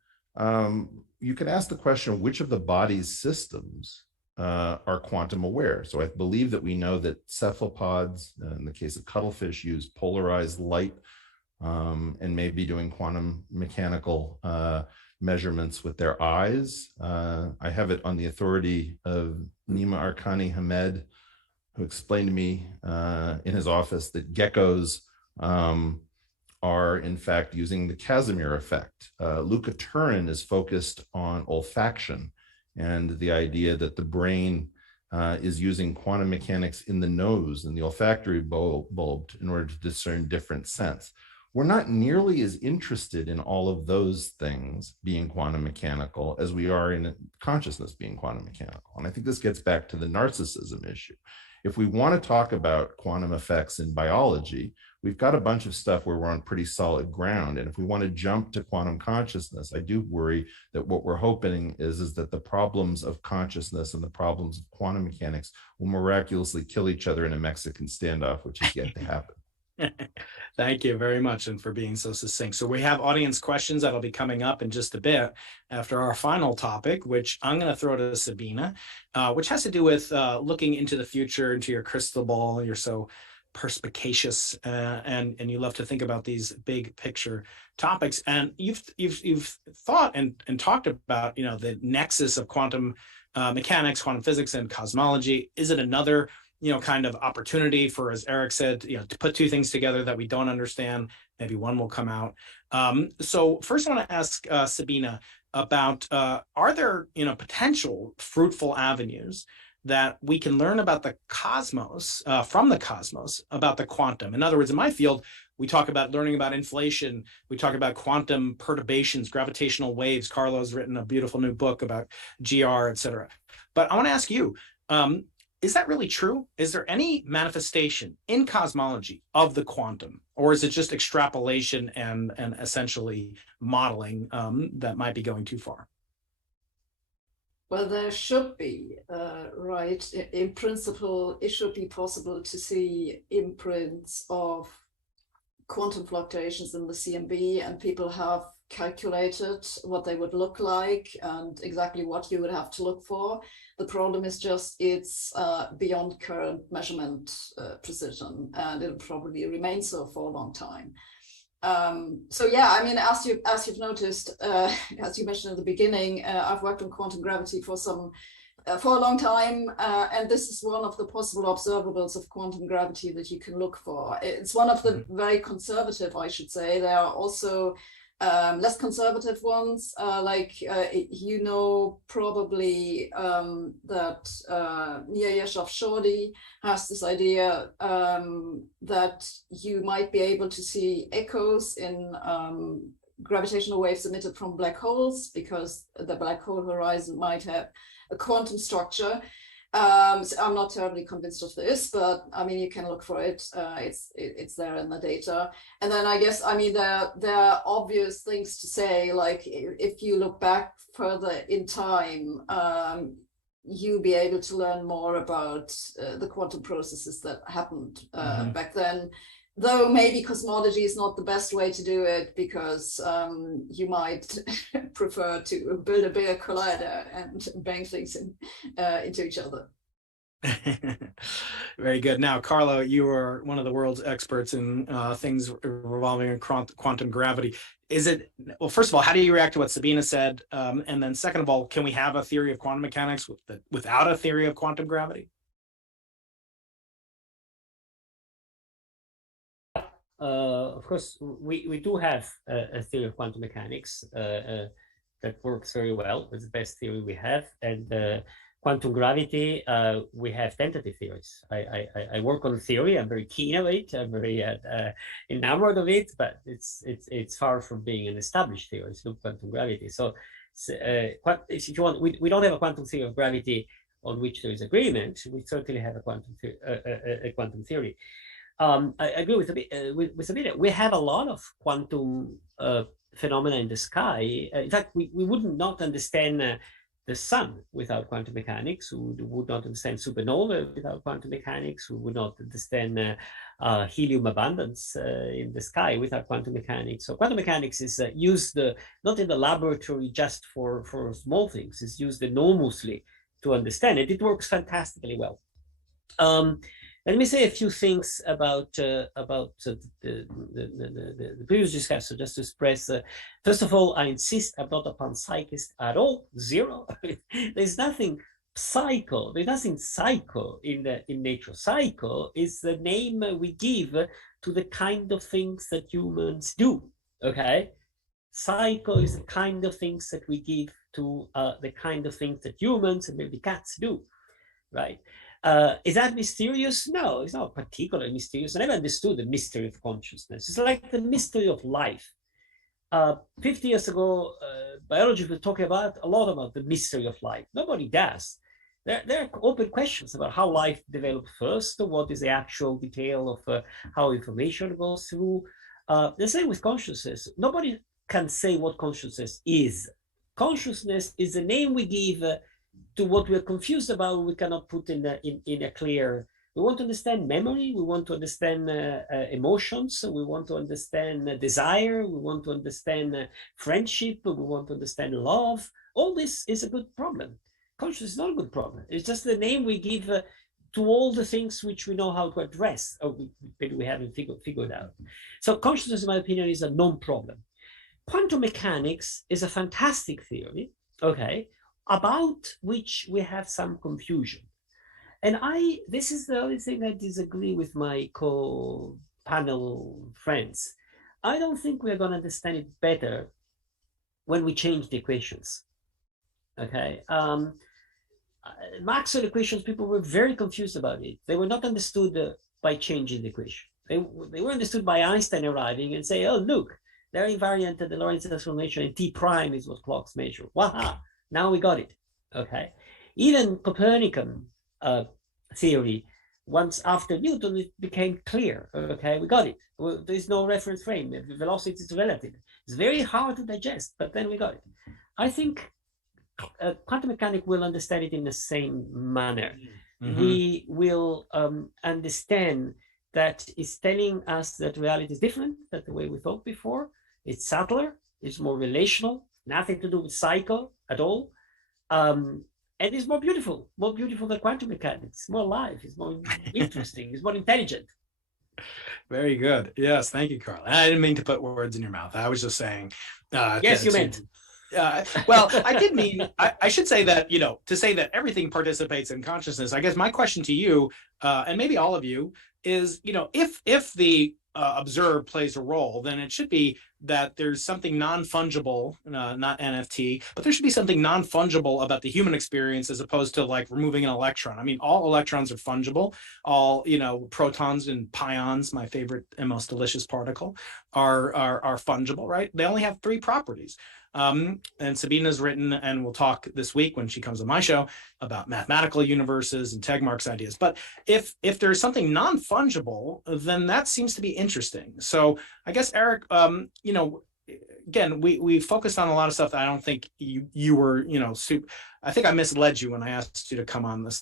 you can ask the question, which of the body's systems are quantum aware? So I believe that we know that cephalopods, in the case of cuttlefish, use polarized light and may be doing quantum mechanical measurements with their eyes. I have it on the authority of Nima Arkani Hamed, who explained to me in his office that geckos are in fact using the Casimir effect. Luca Turin is focused on olfaction and the idea that the brain is using quantum mechanics in the nose and the olfactory bulb in order to discern different scents. We're not nearly as interested in all of those things being quantum mechanical as we are in consciousness being quantum mechanical. And I think this gets back to the narcissism issue. If we want to talk about quantum effects in biology, we've got a bunch of stuff where we're on pretty solid ground. And if we want to jump to quantum consciousness, I do worry that what we're hoping is that the problems of consciousness and the problems of quantum mechanics will miraculously kill each other in a Mexican standoff, which is yet to happen. Thank you very much, and for being so succinct. So we have audience questions that'll be coming up in just a bit after our final topic, which I'm going to throw to Sabine, which has to do with looking into the future, into your crystal ball. You're so perspicacious, and you love to think about these big picture topics. And you've thought and talked about, the nexus of quantum mechanics, quantum physics, and cosmology. Is it another kind of opportunity for, as Eric said, to put two things together that we don't understand? Maybe one will come out. So first I want to ask Sabine about, are there, potential fruitful avenues that we can learn about the cosmos, from the cosmos, about the quantum? In other words, in my field, we talk about learning about inflation. We talk about quantum perturbations, gravitational waves. Carlo's written a beautiful new book about GR, et cetera. But I want to ask you, is that really true? Is there any manifestation in cosmology of the quantum, or is it just extrapolation and essentially modeling that might be going too far? Well, there should be, right? In principle, it should be possible to see imprints of quantum fluctuations in the CMB, and people have calculated what they would look like and exactly what you would have to look for. The problem is just it's beyond current measurement precision, and it'll probably remain so for a long time. So yeah, I mean, as you've noticed, as you mentioned at the beginning, I've worked on quantum gravity for some for a long time, and this is one of the possible observables of quantum gravity that you can look for. It's one of the very conservative, I should say. There are also less conservative ones, probably that Yashov-Shorty has this idea that you might be able to see echoes in gravitational waves emitted from black holes, because the black hole horizon might have a quantum structure. So I'm not terribly convinced of this, but I mean, you can look for it. It's there in the data. And then I guess, I mean, there are obvious things to say, like if you look back further in time, you'll be able to learn more about the quantum processes that happened back then. Though maybe cosmology is not the best way to do it, because you might prefer to build a bigger collider and bang things into each other. Very good. Now, Carlo, you are one of the world's experts in things revolving in quantum gravity. Is it, well, first of all, how do you react to what Sabine said? And then second of all, can we have a theory of quantum mechanics without a theory of quantum gravity? Of course, we do have a theory of quantum mechanics that works very well. It's the best theory we have. And quantum gravity, we have tentative theories. I work on theory. I'm very keen on it. I'm very enamored of it, but it's far from being an established theory. It's not quantum gravity. So if you want, we don't have a quantum theory of gravity on which there is agreement. We certainly have a quantum theory. I agree with Sabine. We have a lot of quantum phenomena in the sky. In fact, we would not understand the sun without quantum mechanics. We would not understand supernova without quantum mechanics. We would not understand helium abundance in the sky without quantum mechanics. So quantum mechanics is used not in the laboratory just for small things. It's used enormously to understand it. It works fantastically well. Let me say a few things about the previous discussion, just to express. First of all, I insist I'm not a panpsychist at all. Zero. There's nothing psycho. There's nothing psycho in nature. Psycho is the name we give to the kind of things that humans do. Okay, psycho is the kind of things that we give to the kind of things that humans and maybe cats do, right? Is that mysterious? No, it's not particularly mysterious. I never understood the mystery of consciousness. It's like the mystery of life. 50 years ago, biology was talking a lot about the mystery of life. Nobody does. There are open questions about how life developed first, what is the actual detail of how information goes through. The same with consciousness. Nobody can say what consciousness is. Consciousness is the name we give to what we're confused about. We cannot put in a clear. We want to understand memory. We want to understand emotions. We want to understand desire. We want to understand friendship. We want to understand love. All this is a good problem. Consciousness is not a good problem. It's just the name we give to all the things which we know how to address, or maybe we haven't figured out. So consciousness, in my opinion, is a non-problem. Quantum mechanics is a fantastic theory, okay, about which we have some confusion. And this is the only thing I disagree with my co-panel friends. I don't think we're going to understand it better when we change the equations, okay? Maxwell equations, people were very confused about it. They were not understood by changing the equation. They were understood by Einstein arriving and say, oh, look, they're invariant at the Lorentz transformation, and T prime is what clocks measure. Waha, now we got it, okay? Even Copernican theory, once after Newton, it became clear, okay? We got it. Well, there's no reference frame. The velocity is relative. It's very hard to digest, but then we got it. I think quantum mechanics will understand it in the same manner. Mm-hmm. We will understand that it's telling us that reality is different than the way we thought before. It's subtler, it's more relational, nothing to do with psycho at all. And it's more beautiful than quantum mechanics, more alive, it's more interesting, it's more intelligent. Very good. Yes, thank you, Carl. I didn't mean to put words in your mouth. I was just saying. Yes, you meant. Well, I did mean, I should say that, to say that everything participates in consciousness, I guess my question to you, and maybe all of you, is, if the observer plays a role, then it should be that there's something non-fungible, not NFT, but there should be something non-fungible about the human experience as opposed to like removing an electron. I mean, all electrons are fungible. All, protons and pions, my favorite and most delicious particle, are fungible, right? They only have three properties. And Sabine has written, and we'll talk this week when she comes on my show, about mathematical universes and Tegmark's ideas. But if there's something non-fungible, then that seems to be interesting. So I guess, Eric, again, we focused on a lot of stuff that I don't think you were, super. I think I misled you when I asked you to come on this.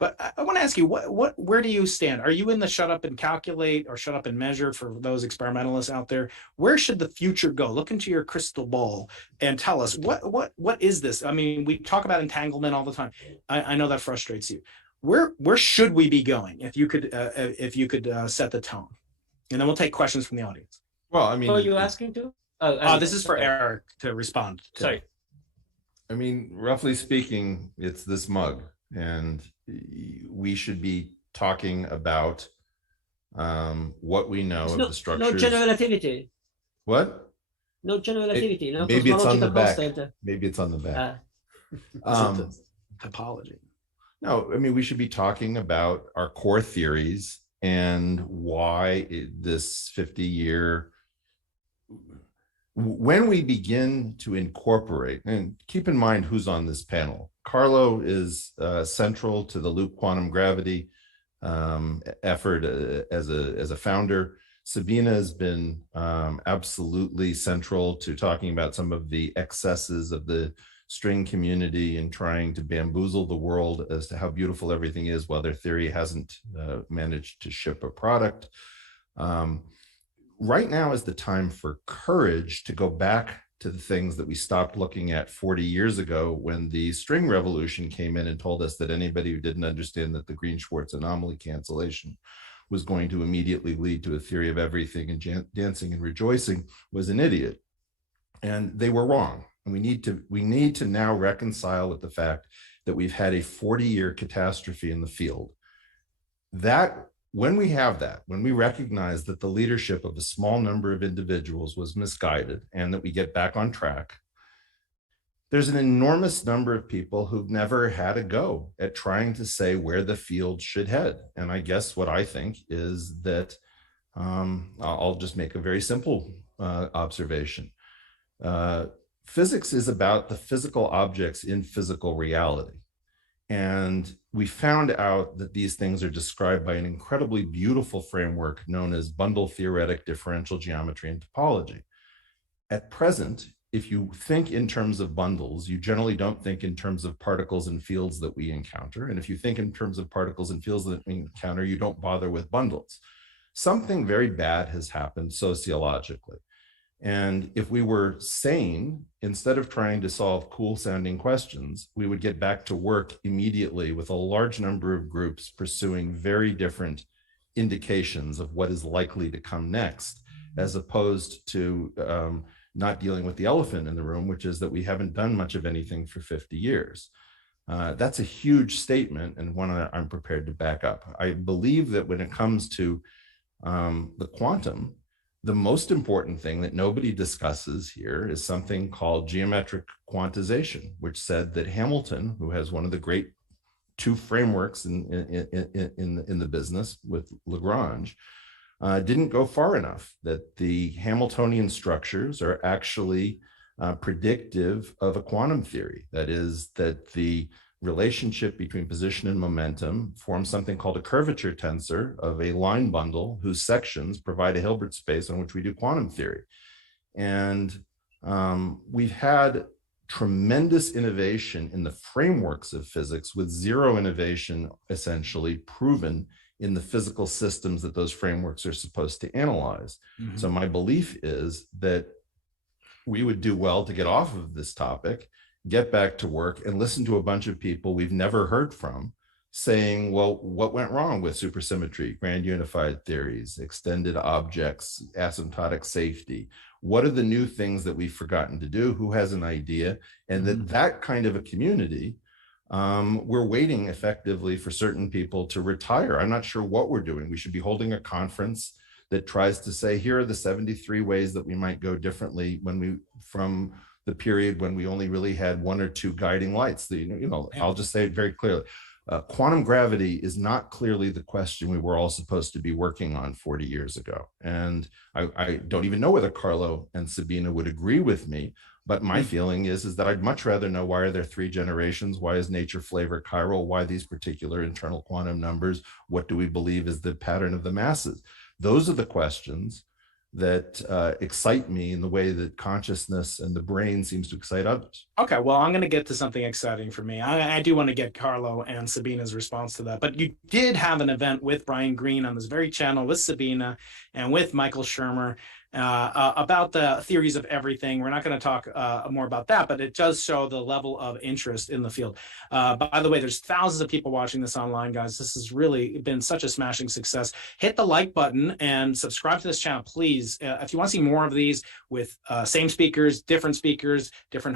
But I want to ask you, where do you stand? Are you in the shut up and calculate or shut up and measure for those experimentalists out there? Where should the future go? Look into your crystal ball and tell us what is this? I mean, we talk about entanglement all the time. I know that frustrates you. Where should we be going? If you could set the tone, and then we'll take questions from the audience. Well, I mean, are you asking to? This is for Eric to respond to. Sorry. I mean, roughly speaking, it's this mug, and we should be talking about what we know of the structures. No general relativity. What? No general relativity. No maybe it's on the back. constant. Maybe it's on the back. Topology. No, I mean, we should be talking about our core theories and why this 50-year. When we begin to incorporate, and keep in mind who's on this panel. Carlo is central to the loop quantum gravity effort as a founder. Sabine has been absolutely central to talking about some of the excesses of the string community and trying to bamboozle the world as to how beautiful everything is while their theory hasn't managed to ship a product. Right now is the time for courage to go back to the things that we stopped looking at 40 years ago when the string revolution came in and told us that anybody who didn't understand that the Green-Schwarz anomaly cancellation was going to immediately lead to a theory of everything and dancing and rejoicing was an idiot. And they were wrong. And we need to now reconcile with the fact that we've had a 40-year catastrophe in the field. When we recognize that the leadership of a small number of individuals was misguided and that we get back on track, there's an enormous number of people who've never had a go at trying to say where the field should head. And I guess what I think is that I'll just make a very simple observation. Physics is about the physical objects in physical reality. And we found out that these things are described by an incredibly beautiful framework known as bundle theoretic differential geometry and topology. At present, if you think in terms of bundles, you generally don't think in terms of particles and fields that we encounter. And if you think in terms of particles and fields that we encounter, you don't bother with bundles. Something very bad has happened sociologically. And if we were sane, instead of trying to solve cool sounding questions, we would get back to work immediately with a large number of groups pursuing very different indications of what is likely to come next, as opposed to not dealing with the elephant in the room, which is that we haven't done much of anything for 50 years. That's a huge statement and one that I'm prepared to back up. I believe that when it comes to the quantum, the most important thing that nobody discusses here is something called geometric quantization, which said that Hamilton, who has one of the great two frameworks in the business with Lagrange, didn't go far enough, that the Hamiltonian structures are actually predictive of a quantum theory. That is, that the relationship between position and momentum forms something called a curvature tensor of a line bundle whose sections provide a Hilbert space on which we do quantum theory. And we've had tremendous innovation in the frameworks of physics with zero innovation essentially proven in the physical systems that those frameworks are supposed to analyze. Mm-hmm. So my belief is that we would do well to get off of this topic, get back to work, and listen to a bunch of people we've never heard from saying, well, what went wrong with supersymmetry, grand unified theories, extended objects, asymptotic safety? What are the new things that we've forgotten to do? Who has an idea? And that kind of a community, we're waiting effectively for certain people to retire. I'm not sure what we're doing. We should be holding a conference that tries to say, here are the 73 ways that we might go differently from the period when we only really had one or two guiding lights. I'll just say it very clearly. Quantum gravity is not clearly the question we were all supposed to be working on 40 years ago. And I don't even know whether Carlo and Sabine would agree with me, but my feeling is that I'd much rather know, why are there 3 generations? Why is nature flavor chiral? Why these particular internal quantum numbers? What do we believe is the pattern of the masses? Those are the questions that excite me in the way that consciousness and the brain seems to excite others. Okay, well, I'm going to get to something exciting for me. I do want to get Carlo and Sabina's response to that. But you did have an event with Brian Greene on this very channel with Sabina and with Michael Shermer about the theories of everything. We're not going to talk more about that, but it does show the level of interest in the field. By the way, there's thousands of people watching this online, guys. This has really been such a smashing success. Hit the like button and subscribe to this channel, please. If you want to see more of these with same speakers, different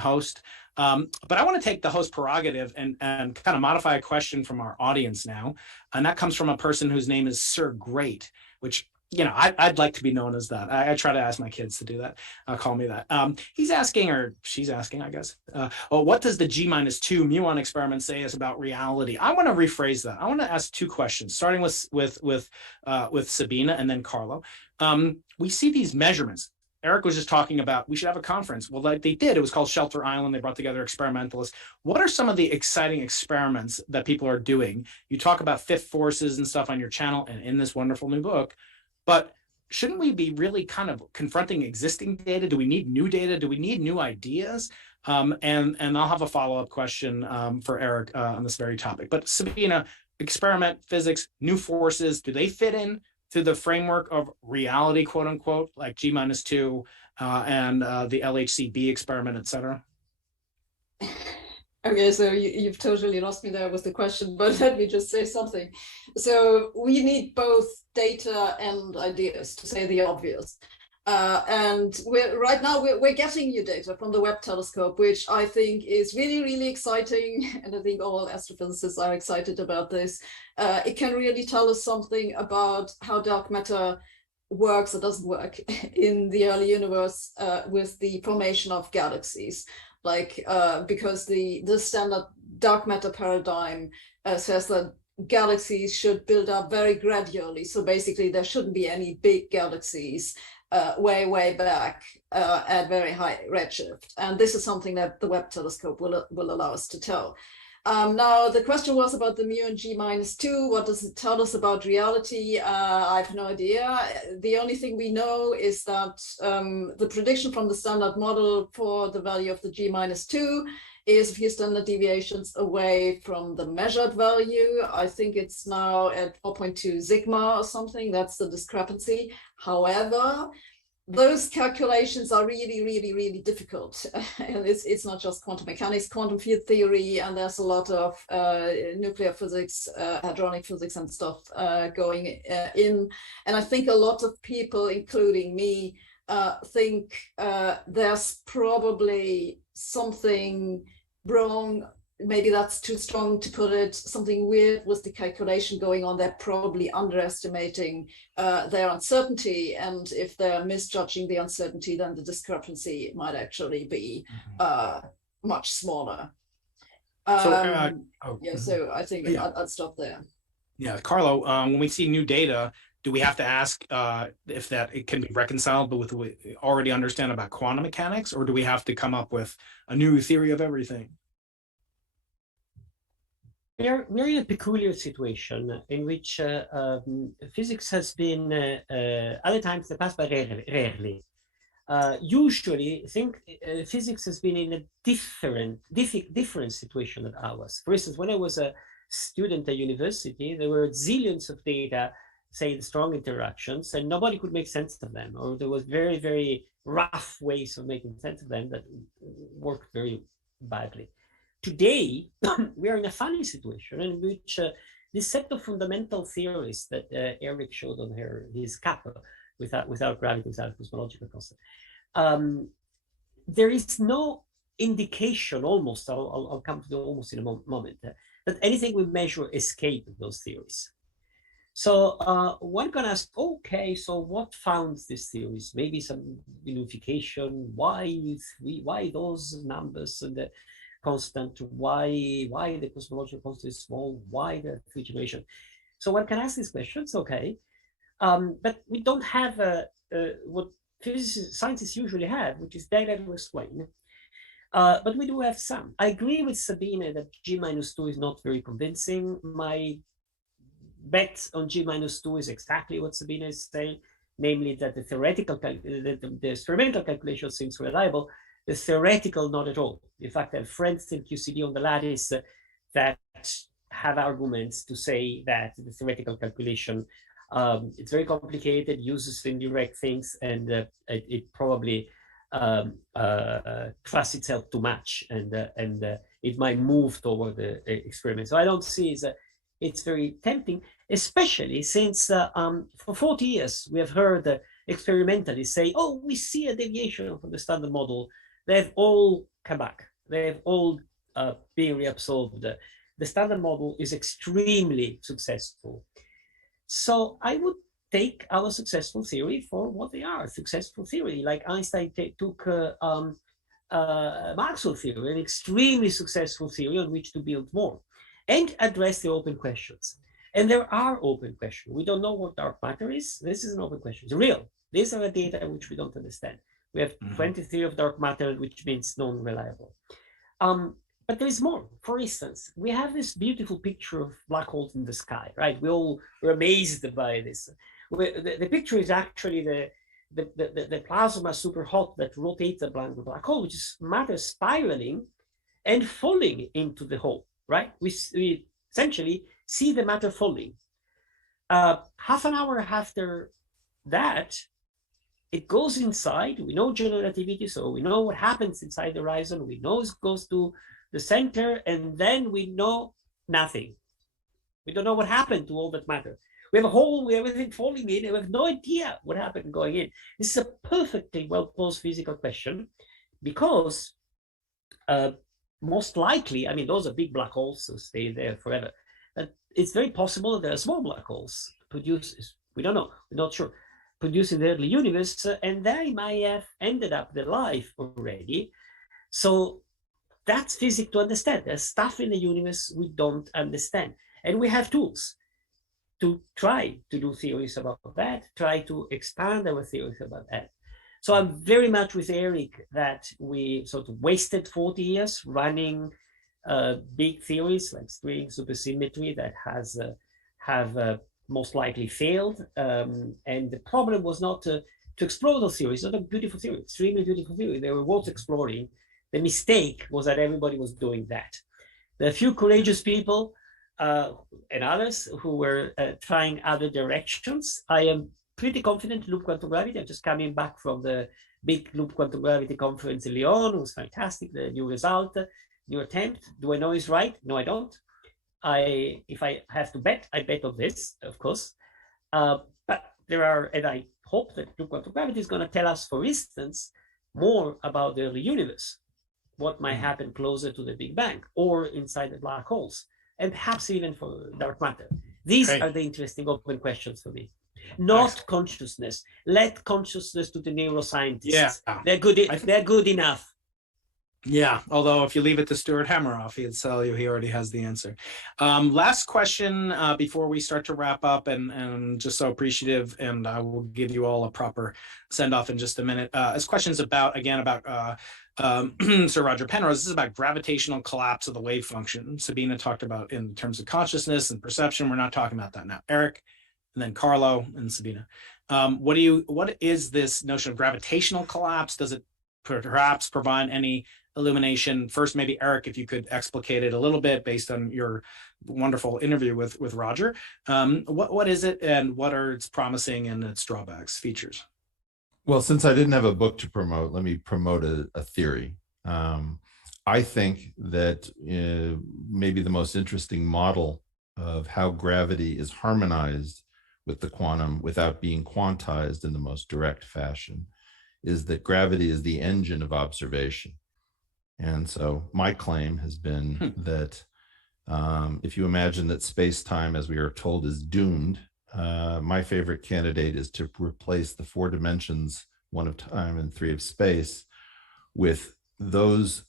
hosts. But I want to take the host prerogative and kind of modify a question from our audience now. And that comes from a person whose name is Sir Great, which, I'd like to be known as that. I try to ask my kids to do that. Call me that. He's asking, or she's asking, I guess. What does the G-2 muon experiment say is about reality? I want to rephrase that. I want to ask 2 questions, starting with Sabina and then Carlo. We see these measurements. Eric was just talking about, we should have a conference. Well, like they did. It was called Shelter Island. They brought together experimentalists. What are some of the exciting experiments that people are doing? You talk about fifth forces and stuff on your channel and in this wonderful new book. But shouldn't we be really kind of confronting existing data? Do we need new data? Do we need new ideas? And I'll have a follow-up question for Eric on this very topic. But Sabina, experiment, physics, new forces, do they fit in to the framework of reality, quote unquote, like G-2 and the LHCb experiment, et cetera? Okay, so you've totally lost me there with the question, but let me just say something. So we need both data and ideas, to say the obvious. And right now we're getting new data from the Webb telescope, which I think is really, really exciting. And I think all astrophysicists are excited about this. It can really tell us something about how dark matter works or doesn't work in the early universe with the formation of galaxies. Because the standard dark matter paradigm says that galaxies should build up very gradually. So basically there shouldn't be any big galaxies way back at very high redshift. And this is something that the Webb telescope will allow us to tell. Now, the question was about the muon G-2. What does it tell us about reality? I have no idea. The only thing we know is that the prediction from the standard model for the value of the G-2 is a few standard deviations away from the measured value. I think it's now at 4.2 sigma or something. That's the discrepancy. However, those calculations are really, really, really difficult. And it's not just quantum mechanics, quantum field theory, and there's a lot of nuclear physics, hadronic physics and stuff going in. And I think a lot of people, including me, think there's probably something wrong. Maybe that's too strong to put it, something weird with the calculation going on. They're probably underestimating their uncertainty. And if they're misjudging the uncertainty, then the discrepancy might actually be much smaller. So I think I'd stop there. Yeah, Carlo, when we see new data, do we have to ask if that it can be reconciled with what we already understand about quantum mechanics, or do we have to come up with a new theory of everything? We're in a peculiar situation in which physics has been, other times in the past, but rarely. Usually, physics has been in a different situation than ours. For instance, when I was a student at university, there were zillions of data, say the strong interactions, and nobody could make sense of them, or there was very, very rough ways of making sense of them that worked very badly. Today, we are in a funny situation in which this set of fundamental theories that Eric showed on his cap, without gravity, without cosmological concept, there is no indication, almost, I'll come to the almost in a moment, that anything we measure escape those theories. So one can ask, okay, so what founds these theories? Maybe some unification. Why those numbers and the constant? Why the cosmological constant is small? Why the three generation? So one can ask these questions, okay, but we don't have what scientists usually have, which is data to explain. But we do have some. I agree with Sabine that G-2 is not very convincing. My bet on G-2 is exactly what Sabine is saying, namely that the theoretical, the experimental calculation seems reliable, the theoretical not at all. In fact, I have friends in QCD on the lattice that have arguments to say that the theoretical calculation, it's very complicated, uses indirect things, and it probably trusts itself too much, and it might move toward the experiment. So I don't see it's very tempting, especially since for 40 years we have heard experimentalists say, oh, we see a deviation from the standard model. They've all come back. They've all been reabsorbed. The standard model is extremely successful. So I would take our successful theory for what they are, successful theory, like Einstein took Maxwell theory, an extremely successful theory on which to build more, and address the open questions. And there are open questions. We don't know what dark matter is. This is an open question. It's real. These are the data which we don't understand. We have 20 theory of dark matter, which means non-reliable. But there is more. For instance, we have this beautiful picture of black holes in the sky, right? We all were amazed by this. The picture is actually the plasma super hot that rotates the black hole, which is matter spiraling and falling into the hole, right? We essentially see the matter falling. Half an hour after that, it goes inside. We know general relativity, so we know what happens inside the horizon. We know it goes to the center, and then we know nothing. We don't know what happened to all that matter. We have a hole, we have everything falling in, and we have no idea what happened going in. This is a perfectly well-posed physical question, because most likely, I mean, those are big black holes, so stay there forever. But it's very possible that there are small black holes produced, we don't know, we're not sure, produced in the early universe, and they might have ended up their life already. So that's physics to understand. There's stuff in the universe we don't understand. And we have tools to try to do theories about that, try to expand our theories about that. So I'm very much with Eric that we sort of wasted 40 years running big theories like string supersymmetry that have most likely failed. And the problem was not to explore those theories. It's not a beautiful theory, extremely beautiful theory. They were worth exploring. The mistake was that everybody was doing that. There are a few courageous people and others who were trying other directions. I am pretty confident loop quantum gravity. I'm just coming back from the big loop quantum gravity conference in Lyon. It was fantastic. The new result, new attempt. Do I know it's right? No, I don't. If I have to bet, I bet on this, of course. But there are, and I hope that loop quantum gravity is going to tell us, for instance, more about the early universe, what might happen closer to the Big Bang or inside the black holes, and perhaps even for dark matter. These are the interesting open questions for me. Not consciousness. Let consciousness to the neuroscientists. Yeah. They're good enough. Yeah, although if you leave it to Stuart Hameroff, he'll tell you he already has the answer. Last question before we start to wrap up, and just so appreciative, and I will give you all a proper send-off in just a minute. As questions about Sir Roger Penrose, this is about gravitational collapse of the wave function. Sabine talked about in terms of consciousness and perception. We're not talking about that now. Eric, and then Carlo and Sabine. What is this notion of gravitational collapse? Does it perhaps provide any illumination? First, maybe Eric, if you could explicate it a little bit based on your wonderful interview with Roger. What is it, and what are its promising and its drawbacks, features? Well, since I didn't have a book to promote, let me promote a theory. I think that maybe the most interesting model of how gravity is harmonized with the quantum without being quantized in the most direct fashion is that gravity is the engine of observation. And so my claim has been that if you imagine that space-time, as we are told, is doomed, my favorite candidate is to replace the 4 dimensions, 1 of time and 3 of space, with those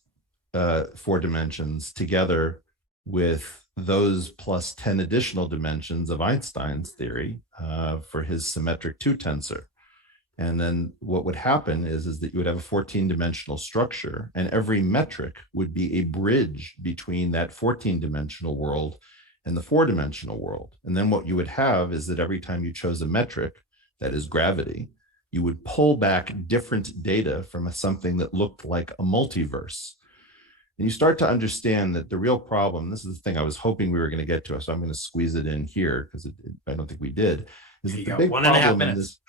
4 dimensions together with those plus 10 additional dimensions of Einstein's theory for his symmetric 2 tensor. And then what would happen is that you would have a 14-dimensional structure, and every metric would be a bridge between that 14-dimensional world and the 4-dimensional world. And then what you would have is that every time you chose a metric, that is gravity, you would pull back different data from something that looked like a multiverse. And you start to understand that the real problem, this is the thing I was hoping we were going to get to, so I'm going to squeeze it in here because I don't think we did, is that the big 1.5 minutes.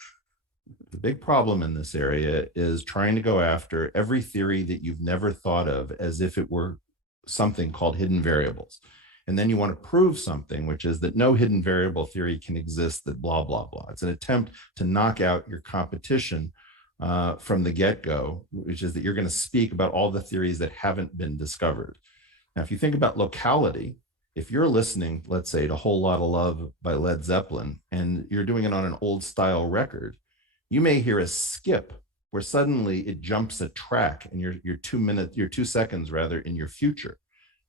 The big problem in this area is trying to go after every theory that you've never thought of as if it were something called hidden variables. And then you want to prove something, which is that no hidden variable theory can exist, that blah, blah, blah. It's an attempt to knock out your competition from the get-go, which is that you're going to speak about all the theories that haven't been discovered. Now, if you think about locality, if you're listening, let's say, to Whole Lotta Love by Led Zeppelin, and you're doing it on an old style record, you may hear a skip where suddenly it jumps a track and you're 2 seconds rather in your future.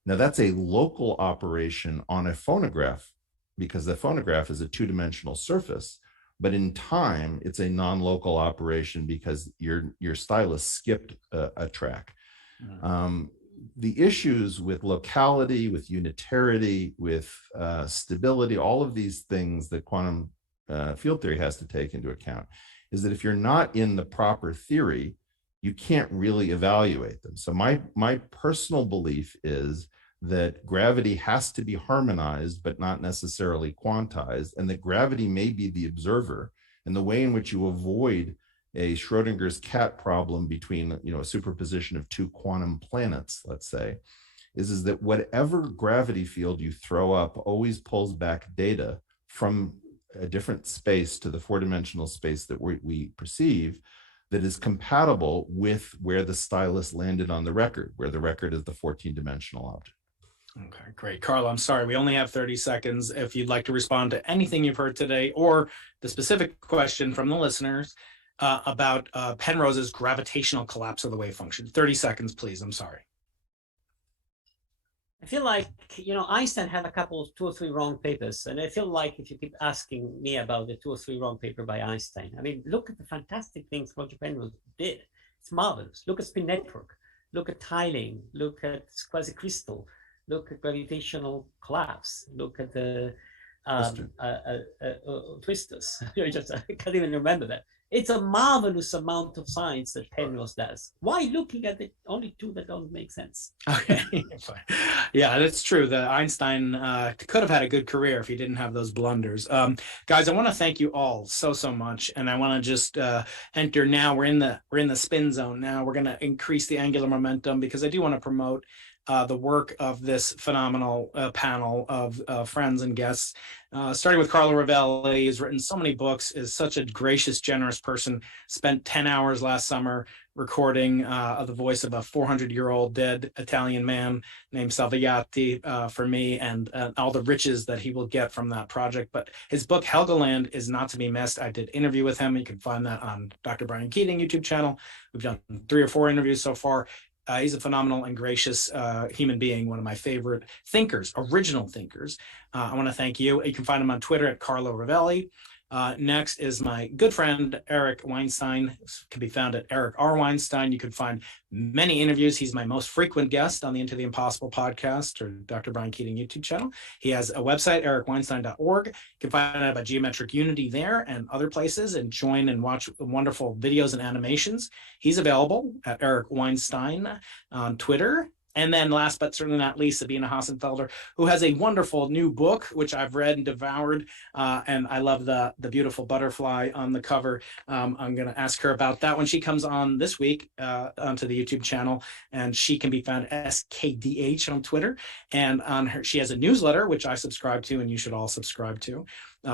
Now that's a local operation on a phonograph because the phonograph is a 2-dimensional surface, but in time it's a non-local operation because your stylus skipped a track. The issues with locality, with unitarity, with stability, all of these things that quantum field theory has to take into account is that if you're not in the proper theory, you can't really evaluate them. So my personal belief is that gravity has to be harmonized, but not necessarily quantized, and that gravity may be the observer. And the way in which you avoid a Schrodinger's cat problem between, a superposition of 2 quantum planets, let's say, is that whatever gravity field you throw up always pulls back data from a different space to the 4-dimensional space that we perceive that is compatible with where the stylus landed on the record, where the record is the 14-dimensional object. Okay, great. Carlo, I'm sorry, we only have 30 seconds. If you'd like to respond to anything you've heard today or the specific question from the listeners about Penrose's gravitational collapse of the wave function. 30 seconds, please. I'm sorry. I feel like, Einstein had a couple of 2 or 3 wrong papers. And I feel like if you keep asking me about the 2 or 3 wrong paper by Einstein, I mean, look at the fantastic things Roger Penrose did. It's marvelous. Look at spin network, look at tiling, look at quasi-crystal, look at gravitational collapse, look at the twisters. I can't even remember that. It's a marvelous amount of science that Penrose does. Why looking at the only 2 that don't make sense? Okay, fine. Yeah, that's true. The Einstein could have had a good career if he didn't have those blunders. Guys, I want to thank you all so much, and I want to just enter now. We're in the spin zone now. We're going to increase the angular momentum because I do want to promote the work of this phenomenal panel of friends and guests, starting with Carlo Rovelli. He's written so many books, is such a gracious, generous person, spent 10 hours last summer recording the voice of a 400-year-old dead Italian man named Salviati for me, and all the riches that he will get from that project. But his book, Helgoland, is not to be missed. I did interview with him. You can find that on Dr. Brian Keating YouTube channel. We've done 3 or 4 interviews so far. He's a phenomenal and gracious human being, one of my favorite thinkers, original thinkers. I want to thank you. You can find him on Twitter at Carlo Rovelli. Next is my good friend, Eric Weinstein. This can be found at Eric R. Weinstein. You can find many interviews. He's my most frequent guest on the Into the Impossible podcast or Dr. Brian Keating YouTube channel. He has a website, ericweinstein.org. You can find out about geometric unity there and other places and join and watch wonderful videos and animations. He's available at Eric Weinstein on Twitter. And then last but certainly not least, Sabine Hossenfelder, who has a wonderful new book, which I've read and devoured. And I love the beautiful butterfly on the cover. I'm going to ask her about that when she comes on this week onto the YouTube channel. And she can be found SKDH on Twitter. And on her, she has a newsletter, which I subscribe to, and you should all subscribe to.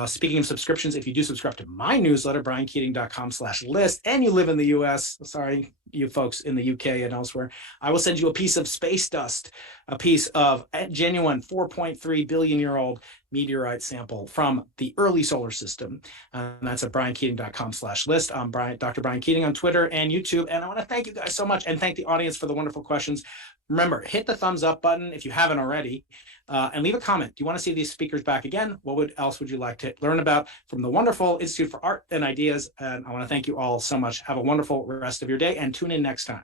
Speaking of subscriptions, if you do subscribe to my newsletter, briankeating.com/list, and you live in the US, sorry, you folks in the UK and elsewhere, I will send you a piece of space dust, a piece of genuine 4.3 billion year old meteorite sample from the early solar system. And that's at briankeating.com/list. I'm Dr. Brian Keating on Twitter and YouTube. And I want to thank you guys so much and thank the audience for the wonderful questions. Remember, hit the thumbs up button if you haven't already. And leave a comment. Do you want to see these speakers back again? What else would you like to learn about from the wonderful Institute for Art and Ideas? And I want to thank you all so much. Have a wonderful rest of your day and tune in next time.